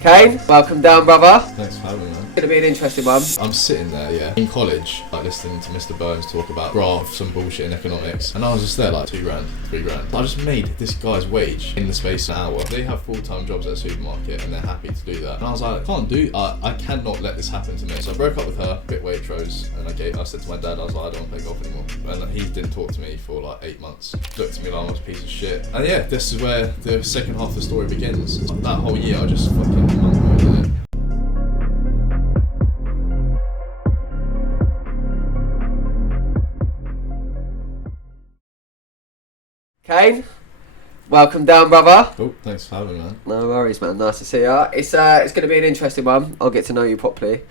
Kane, welcome down, brother. Thanks for having me, man. It's going to be an interesting one. I'm sitting there, in college, listening to Mr. Burns talk about graph, some bullshit in economics, and I was just there like £2,000, £3,000. I just made this guy's wage in the space of an hour. They have full-time jobs at a supermarket and they're happy to do that. And I was like, I cannot let this happen to me. So I broke up with her, bit Waitrose, and I said to my dad, I was like, I don't want to play golf anymore. And he didn't talk to me for like 8 months. Looked at me like I was a piece of shit. And yeah, this is where the second half of the story begins. That whole year I just fucking monk-moded it. Kane, welcome down, brother. Oh, thanks for having me, man. No worries, man. Nice to see you. It's going to be an interesting one. I'll get to know you properly.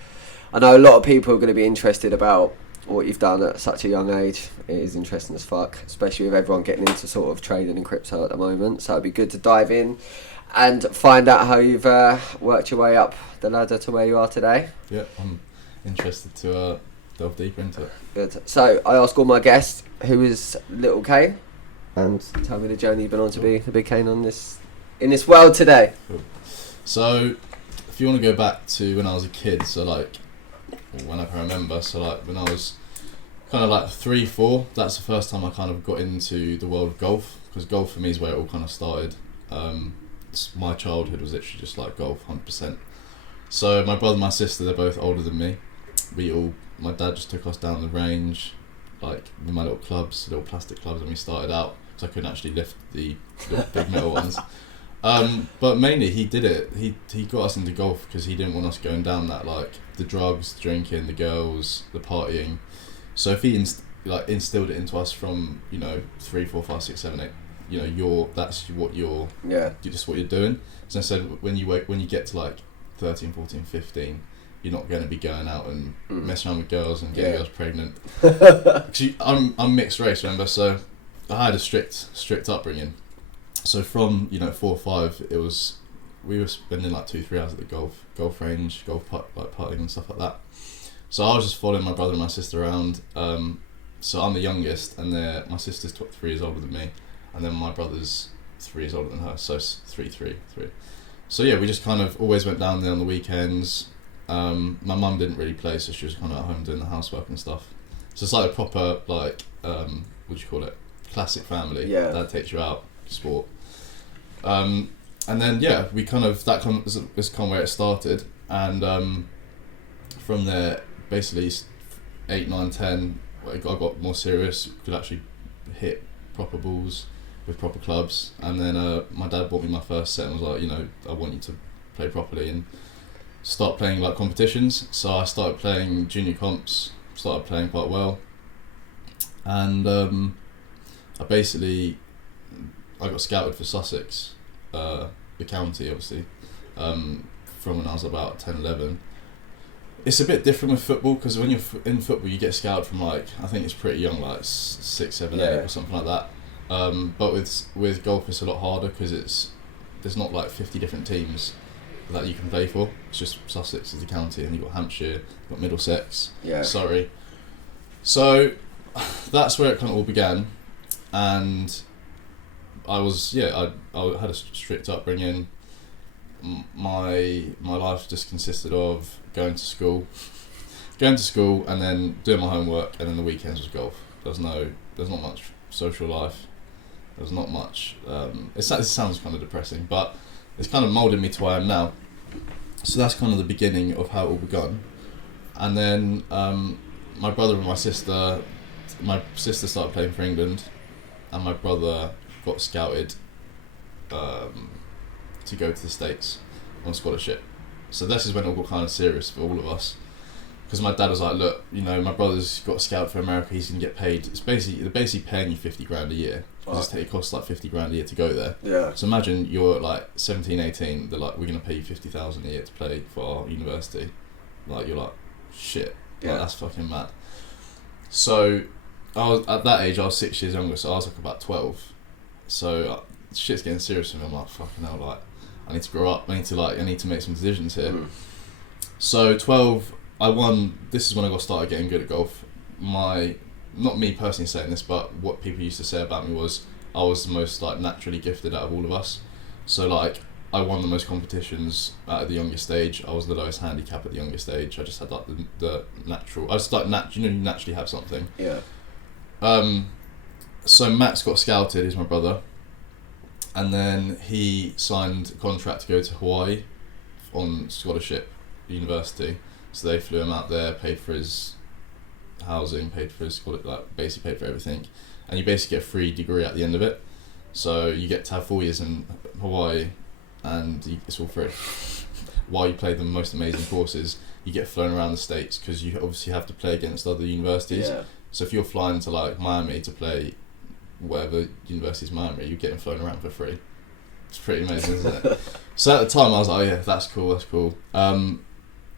I know a lot of people are going to be interested about what you've done at such a young age. It is interesting as fuck, especially with everyone getting into sort of trading in crypto at the moment. So it'd be good to dive in and find out how you've worked your way up the ladder to where you are today. Yeah, I'm interested to delve deeper into it. Good. So I ask all my guests, who is little Kane? And tell me the journey you've been on to be the big Kane in this world today. Cool. So, if you want to go back to when I was a kid, so like, when I can remember, so like when I was kind of like 3, 4, that's the first time I kind of got into the world of golf, because golf for me is where it all kind of started. My childhood was literally just like golf, 100%. So my brother and my sister, they're both older than me. My dad just took us down the range, like with my little clubs, little plastic clubs, and we started out, so I couldn't actually lift the big metal ones. But mainly he did it. He got us into golf because he didn't want us going down that, like the drugs, the drinking, the girls, the partying. So if he instilled it into us from 3, 4, 5, 6, 7, 8, that's what you're just what you're doing. So I said when you get to like 13, 14, 15. You're not going to be going out and messing around with girls and getting girls pregnant. I'm mixed race, remember? So I had a strict upbringing. So from 4 or 5, we were spending like 2-3 hours at the golf range, putting and stuff like that. So I was just following my brother and my sister around. So I'm the youngest, and my sister's 3 years older than me, and then my brother's 3 years older than her. So 3. So yeah, we just kind of always went down there on the weekends. My mum didn't really play, so she was kind of at home doing the housework and stuff. So it's like a proper, like, what do you call it? Classic family. Yeah. Dad takes you out, sport. And then, yeah, we kind of, that's kind of where it started. And from there, basically, 8, 9, 10, I got more serious, could actually hit proper balls with proper clubs. And then my dad bought me my first set and was like, I want you to play properly and start playing like competitions. So I started playing junior comps, started playing quite well, and I got scouted for Sussex, the county obviously, from when I was about 10, 11. It's a bit different with football, because when you're in football you get scouted from like, I think it's pretty young, like 6, 7, 8 or something like that. But with golf it's a lot harder, because there's not like 50 different teams that you can play for. It's just Sussex is the county, and you've got Hampshire, you've got Middlesex, Surrey. So that's where it kind of all began, and I had a strict upbringing. My life just consisted of going to school, and then doing my homework, and then the weekends was golf. There's not much social life. There's not much. It sounds kind of depressing, but it's kind of moulded me to where I am now. So that's kind of the beginning of how it all begun. And then my brother and my sister started playing for England, and my brother got scouted to go to the States on scholarship. So this is when it all got kind of serious for all of us, because my dad was like, look, my brother's got scouted for America, he's going to get paid. They're basically paying you 50 grand a year. It costs like 50 grand a year to go there. Yeah. So imagine you're like 17, 18, they're like, we're going to pay you 50,000 a year to play for our university. Like, you're like, shit. Yeah. Like, that's fucking mad. So at that age, I was 6 years younger, so I was like about 12. So shit's getting serious for me. I'm like, fucking hell, like, I need to grow up. I need to make some decisions here. So 12, I won. This is when I got started getting good at golf. Not me personally saying this, but what people used to say about me was I was the most like naturally gifted out of all of us. So like I won the most competitions at the youngest age. I was the lowest handicap at the youngest age. I just had like the natural. I just like you naturally have something. Yeah. So Max got scouted. He's my brother, and then he signed a contract to go to Hawaii on scholarship, university. So they flew him out there, paid for his housing, paid for his basically paid for everything, and you basically get a free degree at the end of it. So you get to have 4 years in Hawaii, and it's all free. While you play the most amazing courses, you get flown around the States because you obviously have to play against other universities. Yeah. So if you're flying to like Miami to play whatever university's Miami, you're getting flown around for free. It's pretty amazing, isn't it? So at the time I was like, oh yeah, that's cool.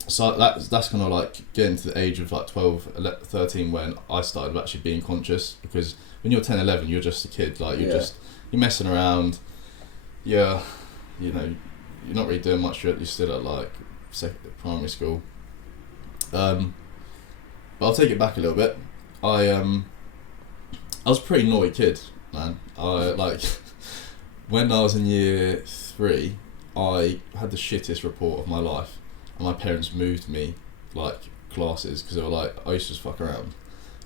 So that's kind of like getting to the age of like 12, 13 when I started actually being conscious, because when you're 10, 11, you're just a kid. Like you're messing around. Yeah, you know, you're not really doing much. You're still at like primary school. But I'll take it back a little bit. I was a pretty naughty kid, man. When I was in year 3, I had the shittest report of my life, and my parents moved me like classes because they were like, I used to just fuck around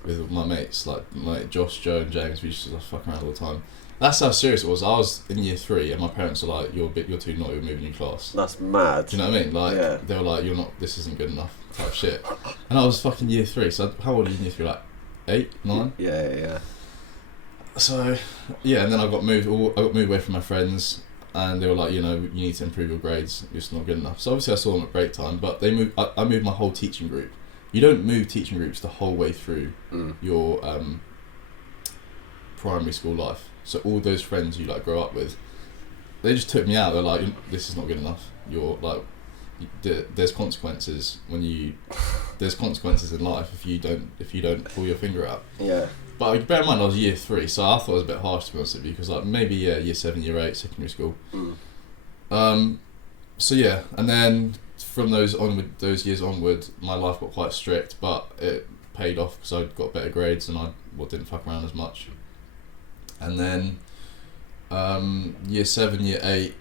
with my mates, like Josh, Joe, and James. We used to just fuck around all the time. That's how serious it was. I was in year 3, and my parents were like, "You're too naughty. You're moving your class." That's mad. Do you know what I mean? Like they were like, "You're not. This isn't good enough." Type shit. And I was fucking year 3. So how old are you in year 3? Like 8, 9? Yeah. So yeah, and then I got moved away from my friends, and they were like, you know, you need to improve your grades. You're just not good enough. So obviously I saw them at break time, but they moved. I moved my whole teaching group. You don't move teaching groups the whole way through your primary school life. So all those friends you like grow up with, they just took me out. They're like, this is not good enough. You're like, there's consequences there's consequences in life if you don't pull your finger out. Yeah. But bear in mind I was year 3, so I thought it was a bit harsh to be honest with you, because like maybe year 7, year 8, secondary school. So yeah, and then from those years onward, my life got quite strict, but it paid off because I got better grades and I didn't fuck around as much. And then year 7, year 8,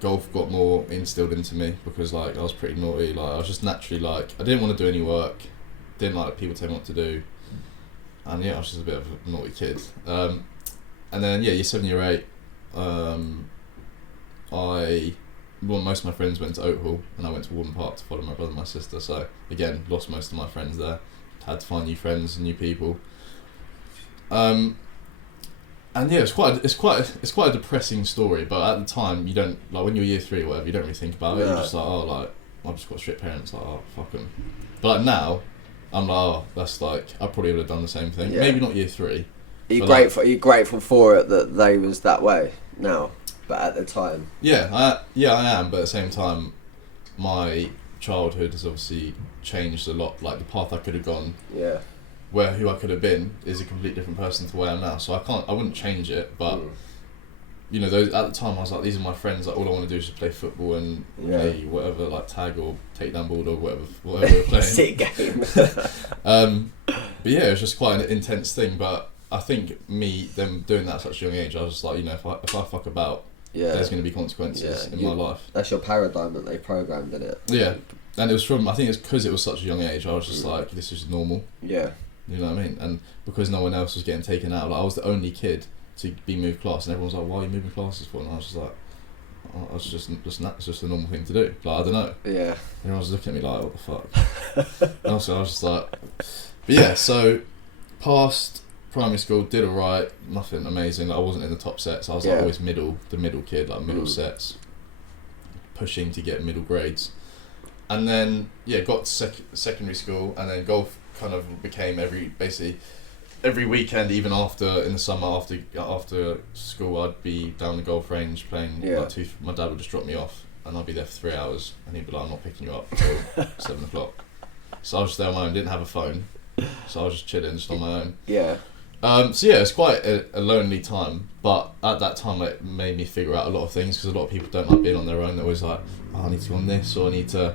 golf got more instilled into me because like I was pretty naughty. Like I was just naturally like, I didn't want to do any work, didn't like people telling me what to do, and yeah, I was just a bit of a naughty kid. And then yeah, year 7, year 8, most of my friends went to Oakhall and I went to Warden Park to follow my brother and my sister. So again, lost most of my friends there. Had to find new friends and new people. And yeah, it's quite a depressing story. But at the time, you don't, like when you're year 3 or whatever, you don't really think about it. You're just like, oh, like I've just got strict parents. Like, oh, fuck them. But like now, I'm like, oh, that's like I probably would have done the same thing. Yeah. Maybe not year 3. Are you grateful for it that they was that way now? But at the time, I am. But at the same time, my childhood has obviously changed a lot. Like the path I could have gone, who I could have been is a completely different person to where I am now. So I wouldn't change it. But you know, those at the time I was like, these are my friends. Like all I want to do is just play football and play whatever, like tag or take down ball or whatever we're playing. Sit game. But yeah, it was just quite an intense thing. But I think them doing that at such a young age, I was just like, you know, if I fuck about. There's going to be consequences in my life. That's your paradigm that they programmed in it. Yeah, and it was I think it's because it was such a young age, I was just like, this is normal. Yeah. You know what I mean? And because no one else was getting taken out, like I was the only kid to be moved class, and everyone was like, why are you moving classes for? And I was just like, oh, it's just a normal thing to do. Like, I don't know. Yeah. Everyone was looking at me like, what the fuck? And also I was just like, but yeah, so past primary school, did alright, nothing amazing. Like, I wasn't in the top sets. I was like always the middle kid, like middle sets, pushing to get middle grades. And then got to secondary school, and then golf kind of became every weekend, even in the summer after school, I'd be down the golf range playing. My dad would just drop me off, and I'd be there for 3 hours, and he'd be like, I'm not picking you up until 7 o'clock. So I was just there on my own, didn't have a phone, so I was just chilling, just on my own. Yeah. It's quite a lonely time, but at that time it made me figure out a lot of things, because a lot of people don't like being on their own. They're always like, oh, I need to go on this, or I need to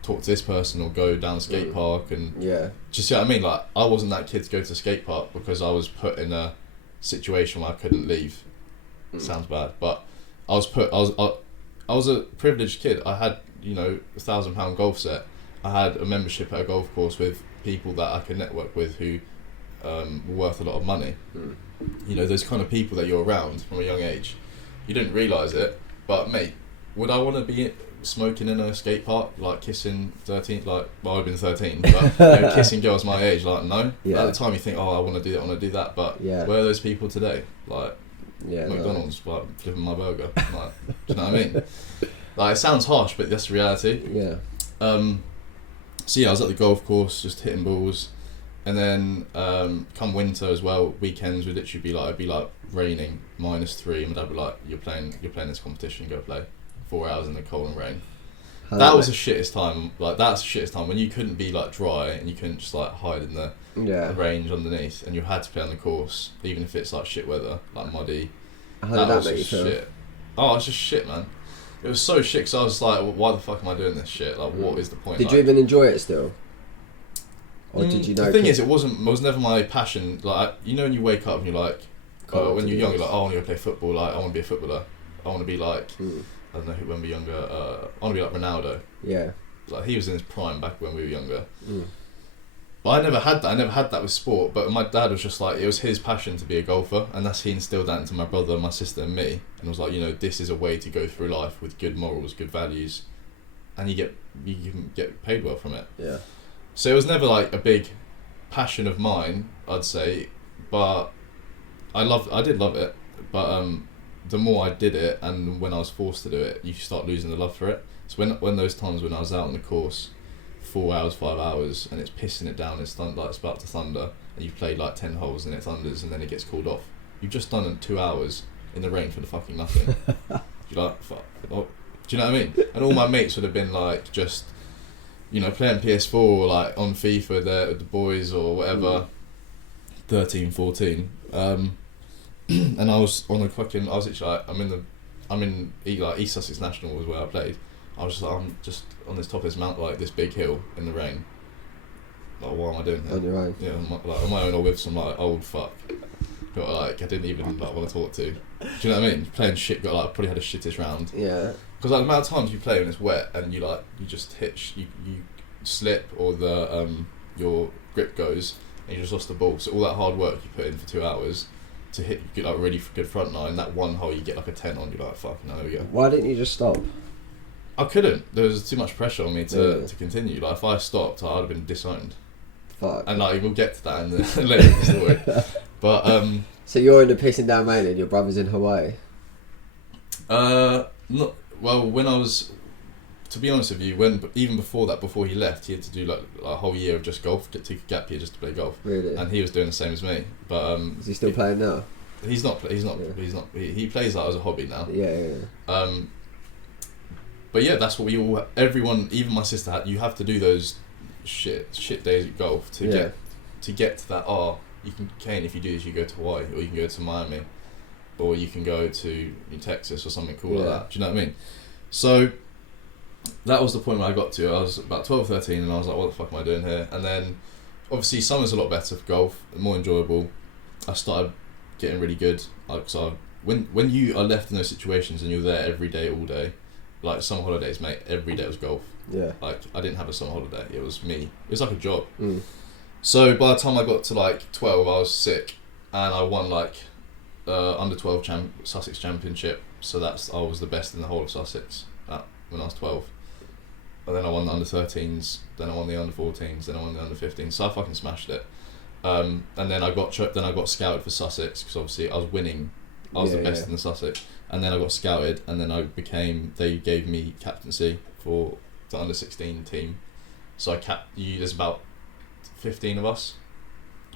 talk to this person, or go down the skate park, and do you see what I mean? Like, I wasn't that kid to go to the skate park because I was put in a situation where I couldn't leave. Sounds bad, but I I was a privileged kid. I had, you know, £1,000 golf set. I had a membership at a golf course with people that I could network with who were worth a lot of money. You know, those kind of people that you're around from a young age. You didn't realise it, but mate, would I want to be smoking in a skate park, like kissing 13, like, well, I've been 13, but you know, kissing girls my age, like, no. Yeah. At the time you think, oh, I want to do that, I want to do that, but Yeah. where are those people today? Like, Yeah, McDonald's, like, flipping my burger. Like, do you know what I mean? Like, it sounds harsh, but that's reality. Yeah. So yeah, I was at the golf course, just hitting balls, and then come winter as well, weekends would literally be like, it'd be like raining, -3, and my dad would be like, you're playing this competition, go play 4 hours in the cold and rain. That was the shittest time. Like, that's the shittest time when you couldn't be like dry and you couldn't just like hide in the range underneath, and you had to play on the course, even if it's like shit weather, like muddy. How did that make you feel? Shit. Oh, it's just shit, man. It was so shit, because I was like, well, why the fuck am I doing this shit? Like, what is the point? Did you even enjoy it still? Or did you know? The thing is, it was never my passion. Like, you know, when you wake up and you're like, when you're young, you're like, oh, I want to go play football. Like, I want to be a footballer. I want to be like, I don't know who, when we were younger. I want to be like Ronaldo. Yeah. Like, he was in his prime back when we were younger. But I never had that. I never had that with sport. But my dad was just like, it was his passion to be a golfer, and he instilled that into my brother, my sister, and me. And was like, you know, this is a way to go through life with good morals, good values, and you can get paid well from it. Yeah. So it was never like a big passion of mine, I'd say, but I did love it. But the more I did it, and when I was forced to do it, you start losing the love for it. So when those times when I was out on the course, 4 hours, 5 hours, and it's pissing it down, it's about to thunder, and you've played like 10 holes and it thunders, and then it gets called off. You've just done 2 hours in the rain for the fucking nothing. You're like, fuck. Oh, do you know what I mean? And all my mates would have been like, just, you know, playing PS4 or like on FIFA there with the boys or whatever, 13, 14. And I was on the fucking, I was literally like, I'm in like East Sussex National was where I played. I was just like, I'm just on this top of this mountain, like this big hill in the rain. Like, what am I doing here? On your own. Yeah, on my own or with some like old fuck who like I didn't even like want to talk to. Do you know what I mean? Playing shit, got like probably had a shittest round. Yeah. Because like the amount of times you play when it's wet and you just hit, you slip or the your grip goes and you just lost the ball. So all that hard work you put in for 2 hours to hit, you get like really good front line. That one hole you get like a 10 on. You're like, fuck, no, there we go. Why didn't you just stop? I couldn't. There was too much pressure on me to continue. Like, if I stopped, I'd have been disowned. Fuck. And like, we'll get to that in the later in the story. But so you're in the pissing down rain and your brother's in Hawaii. Not well. When I was, to be honest with you, even before that, before he left, he had to do like a whole year of just golf. Take a gap year just to play golf. Really. And he was doing the same as me. But is he still playing now? He's not. Yeah. He plays that as a hobby now. Yeah. But yeah, that's what everyone, even my sister had. You have to do those shit days at golf to get to that. Oh, you can, Kane, if you do this, you go to Hawaii, or you can go to Miami, or you can go to Texas or something cool like that. Do you know what I mean? So that was the point where I got to. I was about 12, 13, and I was like, what the fuck am I doing here? And then obviously summer's a lot better for golf, more enjoyable. I started getting really good. So when you are left in those situations and you're there every day, all day. Like summer holidays, mate, every day was golf. Yeah. Like, I didn't have a summer holiday. It was me. It was like a job. So by the time I got to like 12, I was sick, and I won like under 12 Sussex Championship. So I was the best in the whole of Sussex when I was 12. And then I won the under 13s. Then I won the under 14s. Then I won the under 15s. So I fucking smashed it. And then I got scouted for Sussex, because obviously I was winning. I was the best in the Sussex. And then I got scouted, and then they gave me captaincy for the under 16 team. So there's about 15 of us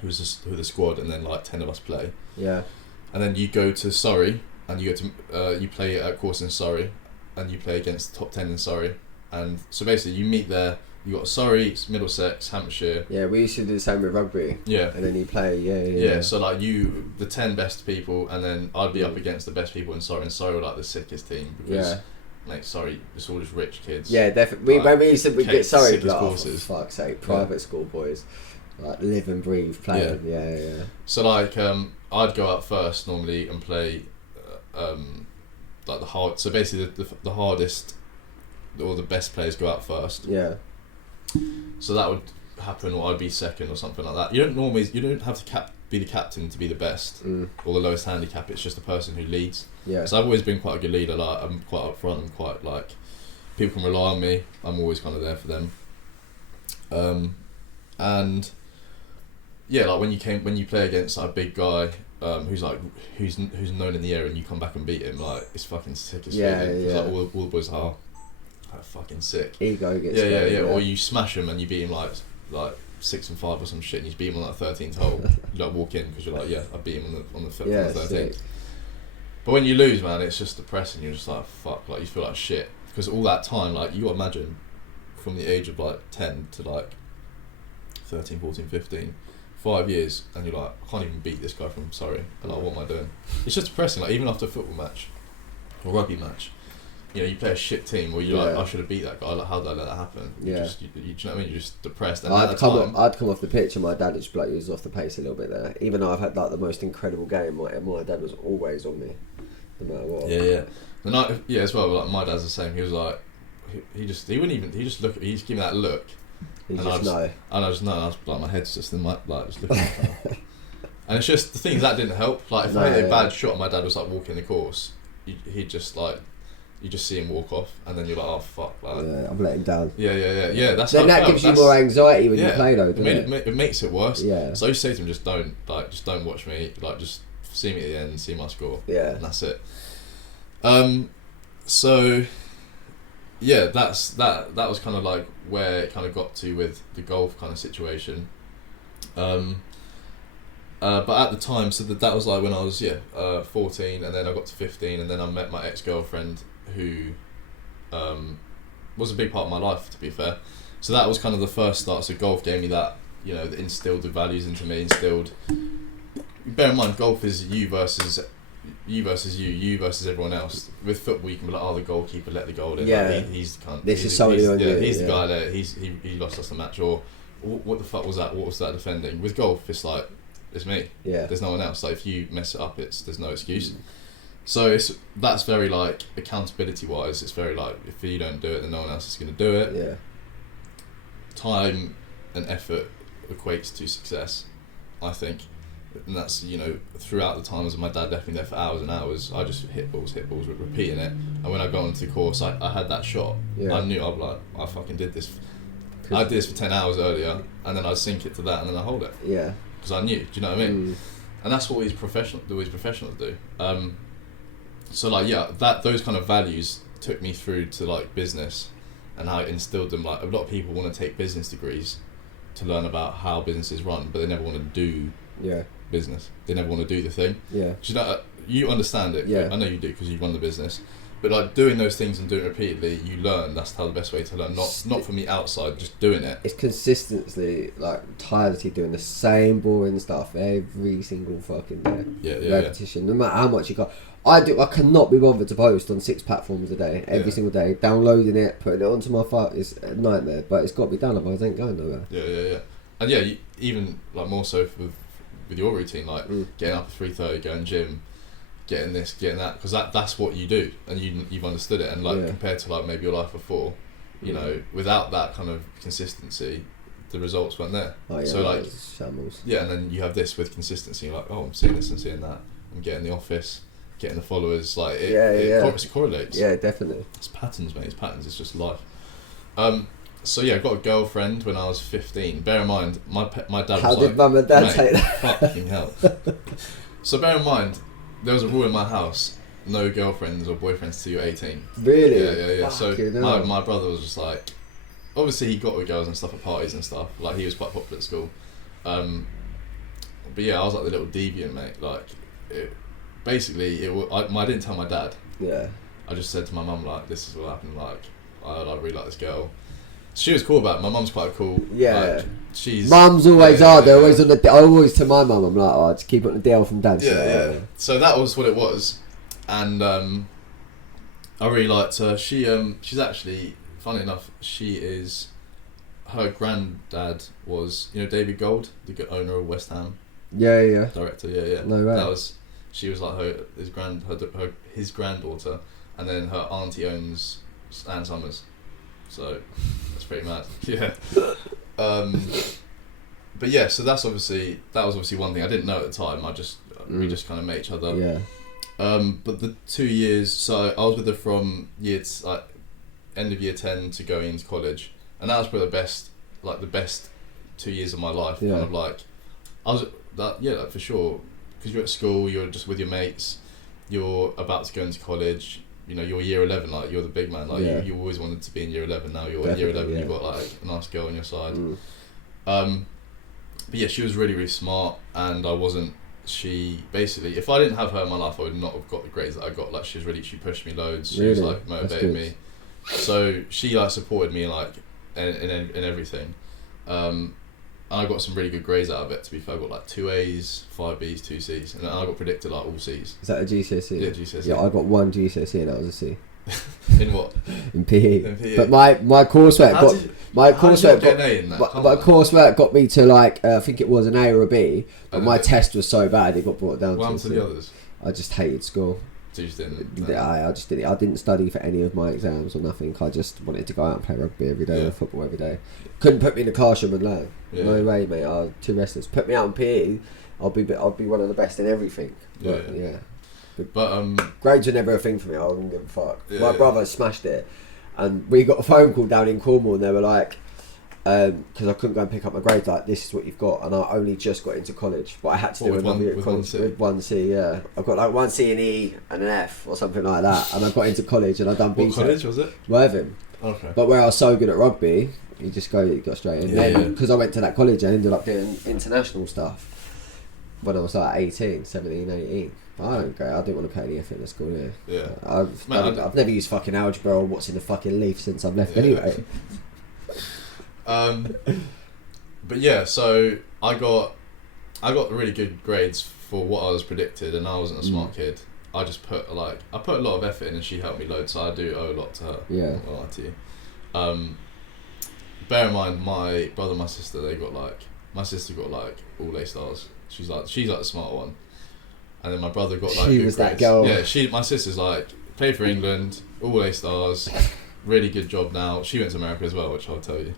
who the squad, and then like 10 of us play. Yeah. And then you go to Surrey, and you go to you play at a course in Surrey, and you play against the top 10 in Surrey. And so basically you meet there. You got Surrey, Middlesex, Hampshire. Yeah, we used to do the same with rugby. Yeah. And then you play, Yeah, so like the 10 best people, and then I'd be up against the best people in Surrey, and Surrey were like the sickest team, because like Surrey, it's all just rich kids. Yeah, definitely. When we used to get Surrey, like, courses. For fuck's sake, private school boys, like live and breathe playing. Yeah. So like I'd go out first normally and play like the hard. So basically, the hardest or the best players go out first. Yeah. So that would happen, or I'd be second or something like that. You don't have to be the captain to be the best or the lowest handicap. It's just the person who leads. Yeah. So I've always been quite a good leader. Like I'm quite upfront. I'm quite like people can rely on me. I'm always kind of there for them. And yeah, like when you play against like, a big guy who's known in the area and you come back and beat him, like it's fucking sick as feeling. Yeah. Like all the boys are fucking sick. Ego gets yeah. Or you smash him and you beat him like 6-5 or some shit, and you beat him on that 13th hole. You like walk in because you're like, yeah, I beat him on the 13th. Sick. But when you lose, man, it's just depressing. You're just like, fuck, like you feel like shit because all that time, like you got to imagine, from the age of like 10 to like 13, 14, 15, 5 years, and you're like, I can't even beat this guy from Surrey. And like, what am I doing? It's just depressing. Like even after a football match or rugby match, you know, you play a shit team where you're like, I should have beat that guy. Like, how did I let that happen? You know what I mean? You're just depressed. And I'd come off the pitch and my dad would just be like, he was off the pace a little bit there. Even though I've had like the most incredible game, my dad was always on me, no matter what. Yeah. As well. Like my dad's the same. He was like, he just give me that look. And I just know. And I just know. I was like, my head's just in my like just looking at him. And it's just the thing is that didn't help. Like if I made a bad shot, and my dad was like walking the course, he'd just like. You just see him walk off, and then you're like, "Oh fuck!" Like, yeah, I'm letting down. Yeah. That's then that gives you more anxiety when you play, though. Doesn't it makes it worse. Yeah. So I used to say to him, just don't watch me. Like, just see me at the end and see my score. Yeah. And that's it. So, yeah, that was kind of like where it kind of got to with the golf kind of situation. But at the time, so that was like when I was 14, and then I got to 15, and then I met my ex-girlfriend who was a big part of my life, to be fair. So that was kind of the first start. So golf gave me that, you know, that instilled the values into me. Bear in mind, golf is you versus you versus everyone else. With football, you can be like, oh, the goalkeeper let the goal in. Yeah. Like, he's the cunt. This is solely on you. He's the guy there. He lost us the match, or what the fuck was that? What was that defending? With golf, it's like, it's me. Yeah. There's no one else. Like if you mess it up, there's no excuse. So that's very like accountability wise. It's very like if you don't do it, then no one else is going to do it. Yeah. Time and effort equates to success, I think, and that's, you know, throughout the times of my dad left me there for hours and hours. I just hit balls, repeating it. And when I got onto the course, I had that shot. Yeah. I knew I'd be like, I fucking did this. I did this for 10 hours earlier, and then I'd sync it to that, and then I hold it. Yeah. Because I knew. Do you know what I mean? And that's what these professionals do. So like those kind of values took me through to like business, and how it instilled them. Like a lot of people want to take business degrees to learn about how businesses run, but they never want to do business. They never want to do the thing. Yeah. Do you know? You understand it. Yeah. I know you do because you run the business. But like doing those things and doing it repeatedly, you learn. That's how the best way to learn. Not from the outside, just doing it. It's consistency, like tirelessly doing the same boring stuff every single fucking day. Yeah. Repetition, no matter how much you got. I cannot be bothered to post on 6 platforms a day, every single day. Downloading it, putting it onto my phone is a nightmare. But it's got to be done, otherwise I ain't going nowhere. Yeah. And yeah, even like more so with your routine, like getting up at 3:30, going gym, getting this, getting that, because that's what you do, and you've understood it. And like compared to like maybe your life before, you know, without that kind of consistency, the results weren't there. Oh, yeah, so like shambles. Yeah, and then you have this with consistency. You're like, oh, I'm seeing this and seeing that. I'm getting the office, getting the followers. Like it correlates. Yeah, definitely. It's patterns, mate. It's patterns. It's just life. So yeah, I got a girlfriend when I was 15. Bear in mind, my dad. How did mum and dad take that? Fucking hell. So bear in mind, there was a rule in my house: no girlfriends or boyfriends till you're 18. Really? Yeah. So my brother was just like, obviously he got with girls and stuff at parties and stuff. Like he was quite popular at school. But yeah, I was like the little deviant, mate. Like, I didn't tell my dad. Yeah. I just said to my mum, like, this is what happened. Like, I really like this girl. She was cool about it. My mum's quite cool. Yeah. Like, she's. Mums always are. They're always on the. I always tell my mum, I'm like, oh, just keep it on the DL from dad. Yeah. So that was what it was, and I really liked her. She's actually, funny enough, her granddad was, you know, David Gold, the owner of West Ham. Yeah. Director. Yeah. No way. She was like his granddaughter. and then her auntie owns Ann Summers, so that's pretty mad. Yeah. But yeah, so that was obviously one thing I didn't know at the time. We just kind of met each other. Yeah. But the 2 years, so I was with her from end of year 10 to going into college, and that was probably the best 2 years of my life. Yeah. Kind of like, I was like for sure, because you're at school, you're just with your mates, you're about to go into college. You know, you're year 11, like you're the big man. Like you always wanted to be in year 11. Now you're in year 11. You've got like a nice girl on your side. But yeah, she was really, really smart, and I wasn't. She basically, if I didn't have her in my life, I would not have got the grades that I got. Like she pushed me loads. She was like motivated me. So she like supported me like in everything. And I got some really good grades out of it. To be fair, I got like 2 A's, 5 B's, 2 C's, and I got predicted like all C's. Is that a GCSE? Yeah, GCSE. Yeah, I got 1 GCSE and that was a C. In what? In PE. In PE. But my coursework my coursework got me to like I think it was an A or a B, but my test was so bad it got brought down what to happened to the others? I just hated school. So you just didn't? No. I just didn't. I didn't study for any of my exams or nothing. I just wanted to go out and play rugby every day or football every day. Couldn't put me in the classroom and learn. Yeah. No way, mate. I was too restless. Put me out in PE, I'll be one of the best in everything. But, But grades were never a thing for me. I wouldn't give a fuck. Yeah, my brother smashed it, and we got a phone call down in Cornwall, and they were like, because I couldn't go and pick up my grades, like this is what you've got, and I only just got into college, but I had to do another year at college with 1 C. Yeah, I've got like 1 C and E and an F or something like that, and I got into college and I done BTEC. What college was it? Worthing. Okay. But where I was so good at rugby, you got straight in. Then because I went to that college, I ended up doing international stuff when I was like 17, 18. I don't care. I didn't want to pay any effort in school. Yeah. I've never used fucking algebra or what's in the fucking leaf since I've left anyway. But yeah, so I got really good grades for what I was predicted, and I wasn't a smart kid. I just put a lot of effort in, and she helped me loads. So I do owe a lot to her. Yeah. I'll lie to you. Bear in mind, my brother and my sister, my sister got like all A stars. She's like the smart one. And then my brother got like. She was grades. That girl. Yeah, my sister's like played for England, all A stars, really good job now. She went to America as well, which I'll tell you.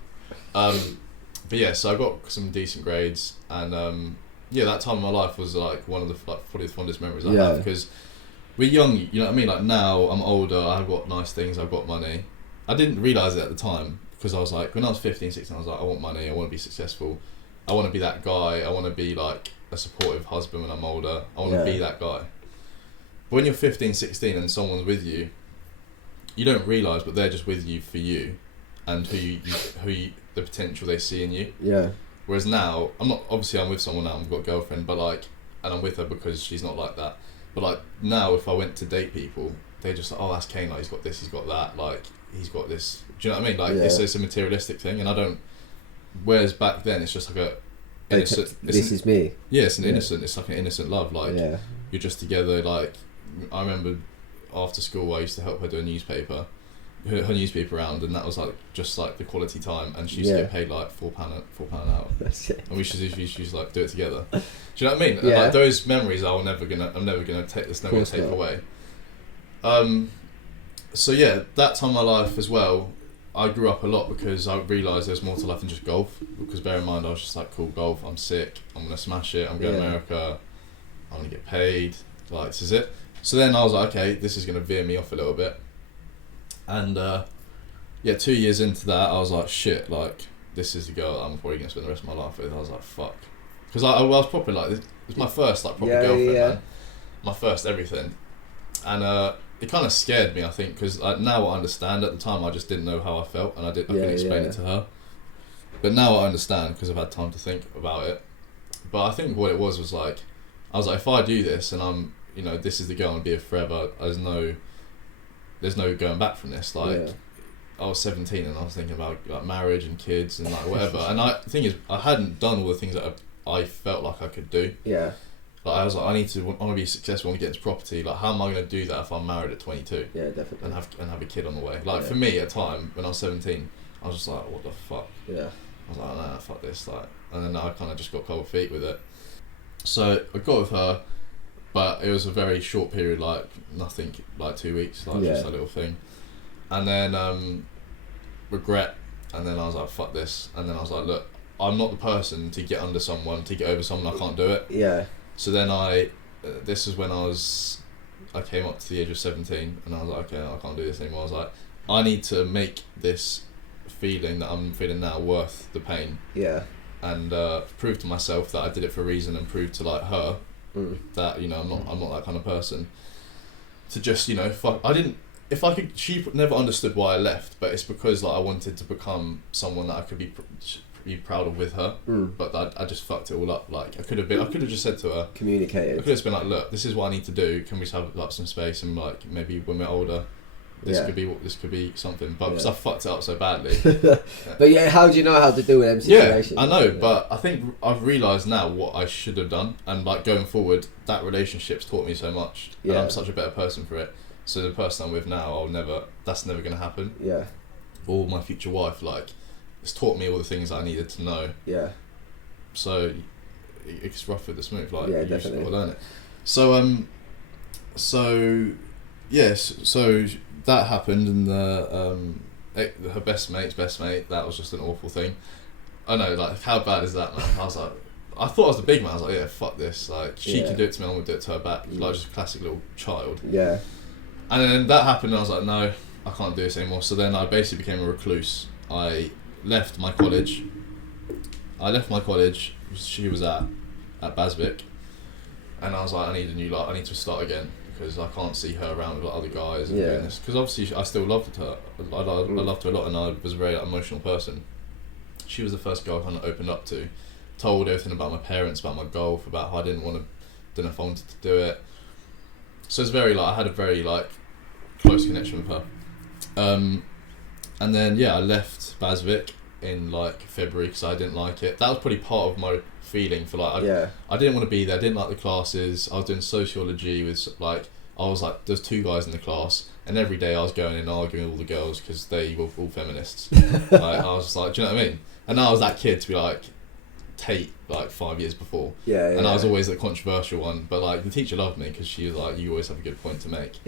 But yeah, so I got some decent grades, and that time of my life was like one of the probably the fondest memories I have, because we're young. You know what I mean? Like now I'm older, I've got nice things, I've got money. I didn't realise it at the time, because I was like, when I was 15, 16, I was like, I want money, I want to be successful, I want to be that guy, I want to be like a supportive husband when I'm older, I want to be that guy. But when you're 15, 16 and someone's with you, you don't realise, but they're just with you for you, and the potential they see in you. Yeah. Whereas now, I'm with someone now, I've got a girlfriend, but like, and I'm with her because she's not like that. But like now, if I went to date people, they're just like, oh, that's Kane, like he's got this, he's got that, like he's got this. Do you know what I mean? Like it's a materialistic thing, and I don't. Whereas back then, it's just like a innocent. This is me. Yeah, it's an innocent. It's like an innocent love. Like you're just together. Like I remember after school, I used to help her do a newspaper. Her newspaper round, and that was like just like the quality time, and she used to get paid like £4 an hour, and we used to like do it together. Do you know what I mean? Yeah. Like those memories, I'm never gonna take away. So yeah, that time of my life as well, I grew up a lot because I realised there's more to life than just golf. Because bear in mind, I was just like, cool, golf, I'm sick, I'm gonna smash it, I'm going to America, I'm gonna get paid, like this is it. So then I was like, okay, this is gonna veer me off a little bit. And 2 years into that, I was like, shit, like this is the girl that I'm probably gonna spend the rest of my life with. I was like, fuck, because I was probably like, it was my first like proper girlfriend, man. My first everything, and it kind of scared me, I think, because now I understand. At the time, I just didn't know how I felt, and I couldn't explain it to her. But now I understand because I've had time to think about it. But I think what it was like, I was like, if I do this and I'm, this is the girl I'm gonna be with forever. There's no going back from this. Like, I was 17 and I was thinking about like marriage and kids and like whatever. And the thing is, I hadn't done all the things that I felt like I could do. Yeah. Like I was like, I want to be successful and get into property. Like, how am I going to do that if I'm married at 22? Yeah, definitely. And have a kid on the way. Like for me, at the time when I was 17, I was just like, what the fuck? Yeah. I was like, nah, fuck this. Like, and then I kind of just got cold feet with it. So I got with her. but it was a very short period, like nothing, like 2 weeks, like just a little thing. And then regret, and then I was like, fuck this. And then I was like, look, I'm not the person to get under someone, to get over someone, I can't do it. Yeah. So then this is when I came up to the age of 17, and I was like, okay, I can't do this anymore. I was like, I need to make this feeling that I'm feeling now worth the pain. Yeah. And prove to myself that I did it for a reason, and prove to like her that, you know, I'm not that kind of person. To just, you know, she never understood why I left, but it's because like I wanted to become someone that I could be proud of with her. But I just fucked it all up. Like I could have just said to her, communicated. I could have just been like, look, this is what I need to do. Can we just have like some space, and like maybe when we're older, this could be something. But because I fucked it up so badly. But yeah, how do you know how to deal with them situations? Yeah, I know, but I think I've realised now what I should have done, and like going forward, that relationship's taught me so much, and I'm such a better person for it. So the person I'm with now, that's never going to happen. Yeah. Or my future wife, like, it's taught me all the things I needed to know. Yeah. So it's rough with the smooth, like, you just got to learn it. So that happened, and her best mate, that was just an awful thing. I know, like, how bad is that, man? I was like, I thought I was the big man. I was like, yeah, fuck this. Like, she can do it to me, I'm gonna do it to her back. Like, just a classic little child. Yeah. And then that happened, and I was like, no, I can't do this anymore. So then I basically became a recluse. I left my college. She was at Basvic, and I was like, I need a new life. I need to start again, because I can't see her around with other guys and doing this. Because obviously I still loved her. I loved her a lot, and I was a very emotional person. She was the first girl I kind of opened up to. Told everything about my parents, about my golf, about how I didn't know if I wanted to do it. So it's very like I had a very like close connection with her. And then I left Basvic in like February because I didn't like it. That was probably part of my feeling for like I didn't want to be there. I didn't like the classes. I was doing sociology with like I was like there's 2 guys in the class, and every day I was going in and arguing with all the girls because they were all feminists. Like, I was just like, do you know what I mean? And I was that kid to be like Tate like 5 years before. And I was always the controversial one, but like the teacher loved me because she was like, you always have a good point to make.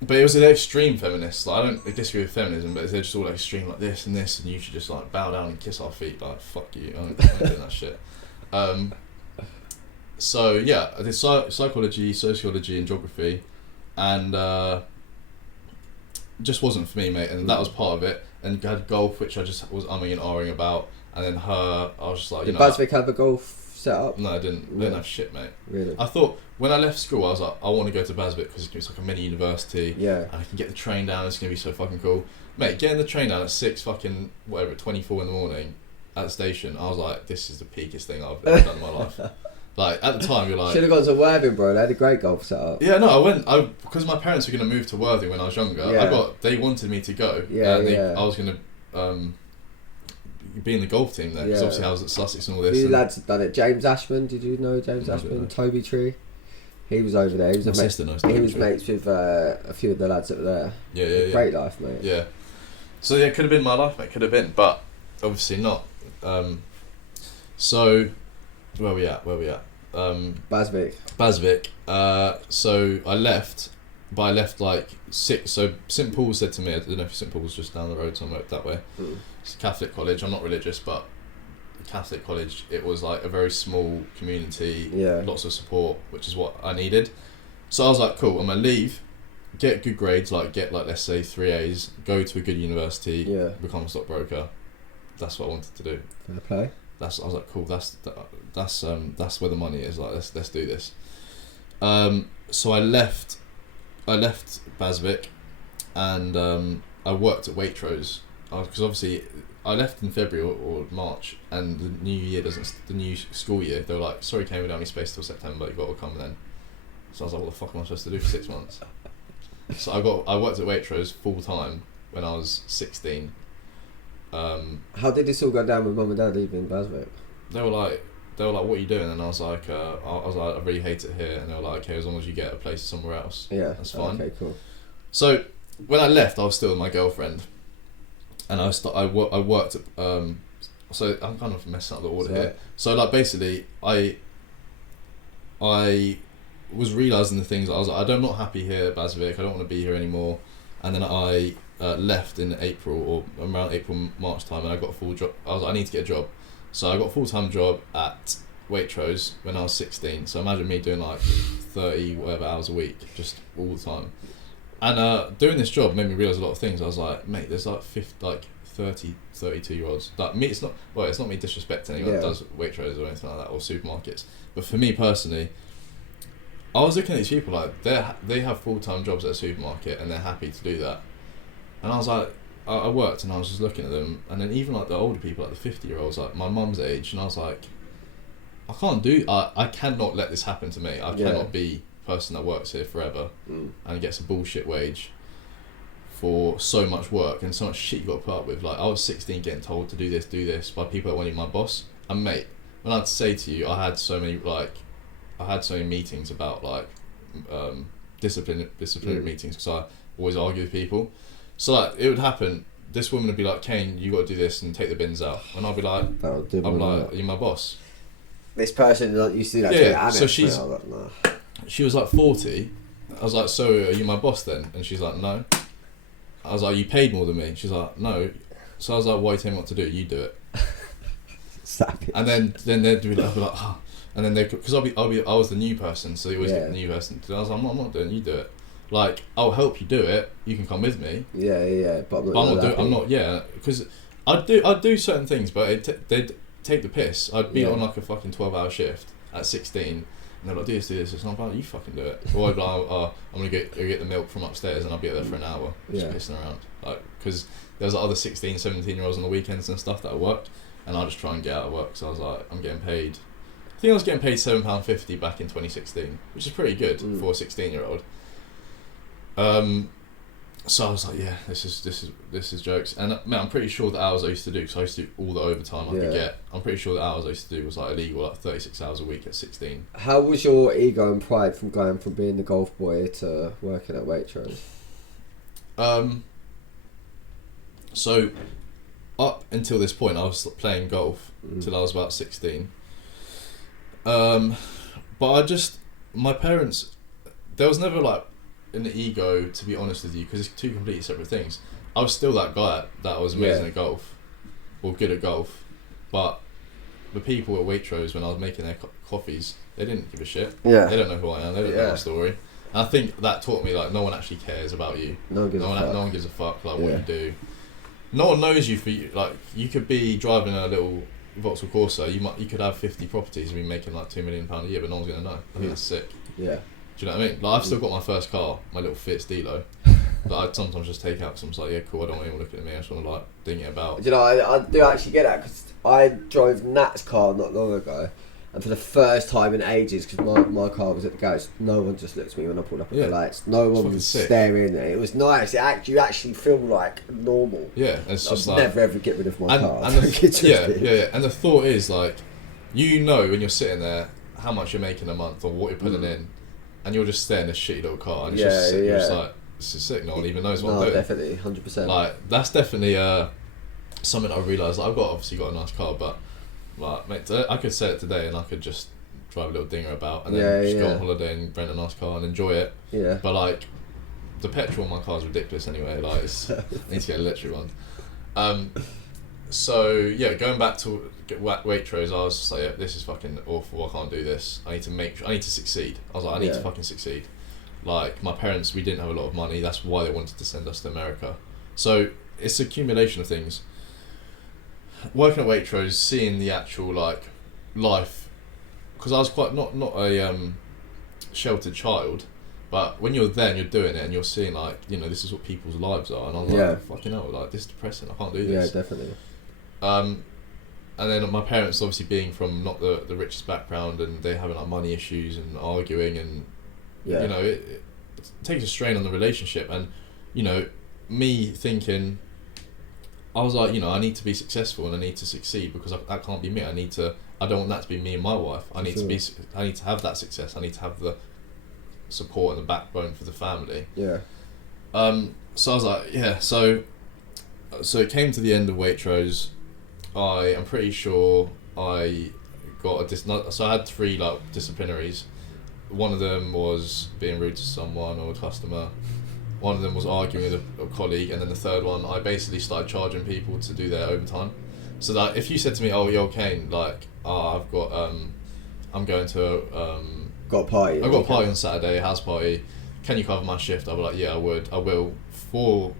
But it was an extreme feminist. Like, I don't disagree with feminism, but they're just all like extreme, like this and this, and you should just like bow down and kiss our feet. Like, fuck you, I'm doing that shit. So yeah, I did psychology, sociology, and geography, and just wasn't for me, mate. And that was part of it. And I had golf, which I just was umming and ahhing about. And then I was just like, Did Basvic have a golf set up? No, I didn't. They didn't have shit, mate. Really? I thought when I left school, I was like, I want to go to Basvic because it's like a mini university. Yeah. And I can get the train down. It's gonna be so fucking cool, mate. Getting the train down at 24 in the morning at the station. I was like, this is the peakest thing I've ever done in my life. Like at the time, you're like, should have gone to Worthing, bro. They had a great golf set up. Yeah, no, I went. Because my parents were gonna move to Worthing when I was younger. They wanted me to go. I was gonna be in the golf team there because obviously I was at Sussex and all this. A few lads had done it. James Ashman, did you know James Ashman? Toby Tree, he was over there. He was mates with a few of the lads that were there. Yeah. Great life, mate. Yeah. So yeah, it could have been my life, mate. Could have been, but obviously not. So where we at? Basvic. So I left, but I left like 6. So St Paul's said to me, I don't know if St Paul's just down the road somewhere that way. It's a Catholic college. I'm not religious, but Catholic college. It was like a very small community. Lots of support, which is what I needed. So I was like, cool. I'm gonna leave, get good grades, get let's say 3 A's, go to a good university, become a stockbroker. That's what I wanted to do. Fair play. I was like, cool. That's where the money is. Like, let's do this. So I left Basvic, and I worked at Waitrose because obviously I left in February or March, and the new school year. They were like, sorry, Kane, we don't have any space till September. You've got to come then. So I was like, what the fuck am I supposed to do for 6 months? So I worked at Waitrose full time when I was 16. How did this all go down with mum and dad leaving Basvic? They were like, what are you doing? And I was like, I really hate it here. And they were like, okay, as long as you get a place somewhere else, that's fine. Okay, cool. So when I left, I was still with my girlfriend, and I worked at so I'm kind of messing up the order here. So basically, I was realising the things. I was like, I'm not happy here at Basvik. I don't want to be here anymore. And then I left in April or around April, March time, and I got a full job. I was like, I need to get a job. So I got a full-time job at Waitrose when I was 16. So imagine me doing like 30 whatever hours a week, just all the time. And doing this job made me realise a lot of things. I was like, mate, there's like 30, 32-year-olds. Like me, it's not me disrespecting anyone that does Waitrose or anything like that, or supermarkets. But for me personally, I was looking at these people like they have full-time jobs at a supermarket and they're happy to do that. And I was like, I worked and I was just looking at them, and then even like the older people, like the 50-year-olds, like my mum's age, and I was like, I cannot let this happen to me. I cannot be a person that works here forever and gets a bullshit wage for so much work and so much shit you got to put up with. Like, I was 16 getting told to do this by people that weren't even my boss. And mate, when I'd say to you, I had so many meetings about like disciplinary meetings, because I always argue with people. So like it would happen. This woman would be like, Kane, you got to do this and take the bins out, and I'll be like, are you my boss? This person used to do that. Yeah. So she was like 40. I was like, so are you my boss then? And she's like, no. I was like, you paid more than me. She's like, no. So I was like, why are you telling me what to do? You do it. Savage. And then they'd be like, oh. And then because I was the new person, so you always get the new person. I was like, I'm not doing it. You do it. Like, I'll help you do it. You can come with me. Yeah. But I'm not doing it. I'm not. Yeah, because I'd do certain things, but they'd take the piss. I'd be on like a fucking 12-hour shift at 16, and they're like, do this. And I'm like, you fucking do it. Or I'd be like, I'm gonna get the milk from upstairs, and I'll be there for an hour just pissing around. Like, because there was like other 16, 17-year-olds on the weekends and stuff that I worked, and I just try and get out of work. So I was like, I'm getting paid. I think I was getting paid £7.50 back in 2016, which is pretty good for a 16-year-old. So I was like, yeah, this is jokes. And man, I'm pretty sure the hours I used to do, because I used to do all the overtime I could get. I'm pretty sure the hours I used to do was like illegal, like 36 hours a week at 16. How was your ego and pride from going from being the golf boy to working at Waitrose? So up until this point, I was playing golf till I was about 16. But my parents, there was never like an ego, to be honest with you, because it's two completely separate things. I was still that guy that was amazing at golf, or good at golf, but the people at Waitrose, when I was making their coffees, they didn't give a shit. They don't know who I am. They don't know my story. And I think that taught me like no one actually cares about you. No one gives a fuck like what you do. No one knows you for like you could be driving a little Vauxhall Corsa. You could have 50 properties and be making like £2 million a year, but no one's gonna know. I think that's sick. Yeah. Do you know what I mean? Like, I've still got my first car, my little Fiat Stilo, that I'd sometimes just take out because I'm just like, yeah, cool, I don't want anyone looking at me, I just want to like ding it about. Do you know, I do actually get that, because I drove Nat's car not long ago, and for the first time in ages, because my car was at the garage, no one just looked at me when I pulled up at the lights. No one was staring. It was nice. You actually feel like normal. Yeah, it's just I'll like... never ever get rid of my car. And yeah. And the thought is like, you know when you're sitting there how much you're making a month or what you're putting in, and you're just staring at a shitty little car, and it's just sick. You're just like, this is sick. No one even knows what I'm doing. Definitely, 100%. Like, that's definitely something I realised. Like, I've obviously got a nice car, but like, mate, I could sell it today and I could just drive a little dinger about and then just go on holiday and rent a nice car and enjoy it. Yeah. But like, the petrol on my car is ridiculous anyway. Like, I need to get an electric one. So yeah, going back to Waitrose, I was just like, yeah, this is fucking awful. I can't do this. I need to succeed. I was like, I need to fucking succeed. Like, my parents, we didn't have a lot of money. That's why they wanted to send us to America. So it's an accumulation of things. Working at Waitrose, seeing the actual like life, because I was quite not a sheltered child, but when you're there and you're doing it and you're seeing like, you know, this is what people's lives are, and I was like, fucking hell, like, this is depressing. I can't do this. Yeah, definitely. And then my parents, obviously being from not the richest background, and they having like money issues and arguing, and you know, it takes a strain on the relationship. And you know, me thinking, I was like, you know, I need to be successful and I need to succeed, because that can't be me. I don't want that to be me and my wife. I need to have that success. I need to have the support and the backbone for the family. Yeah. So I was like, yeah. So it came to the end of Waitrose. I am pretty sure I got so I had 3 like disciplinaries, one of them was being rude to someone or a customer. One of them was arguing with a colleague, and then the third one, I basically started charging people to do their overtime. So that if you said to me, "Oh, yo, Kane, like, I've got, I'm going to, got a party. I've got a party on Saturday, a house party. Can you cover my shift?" I'll be like, "Yeah, I will for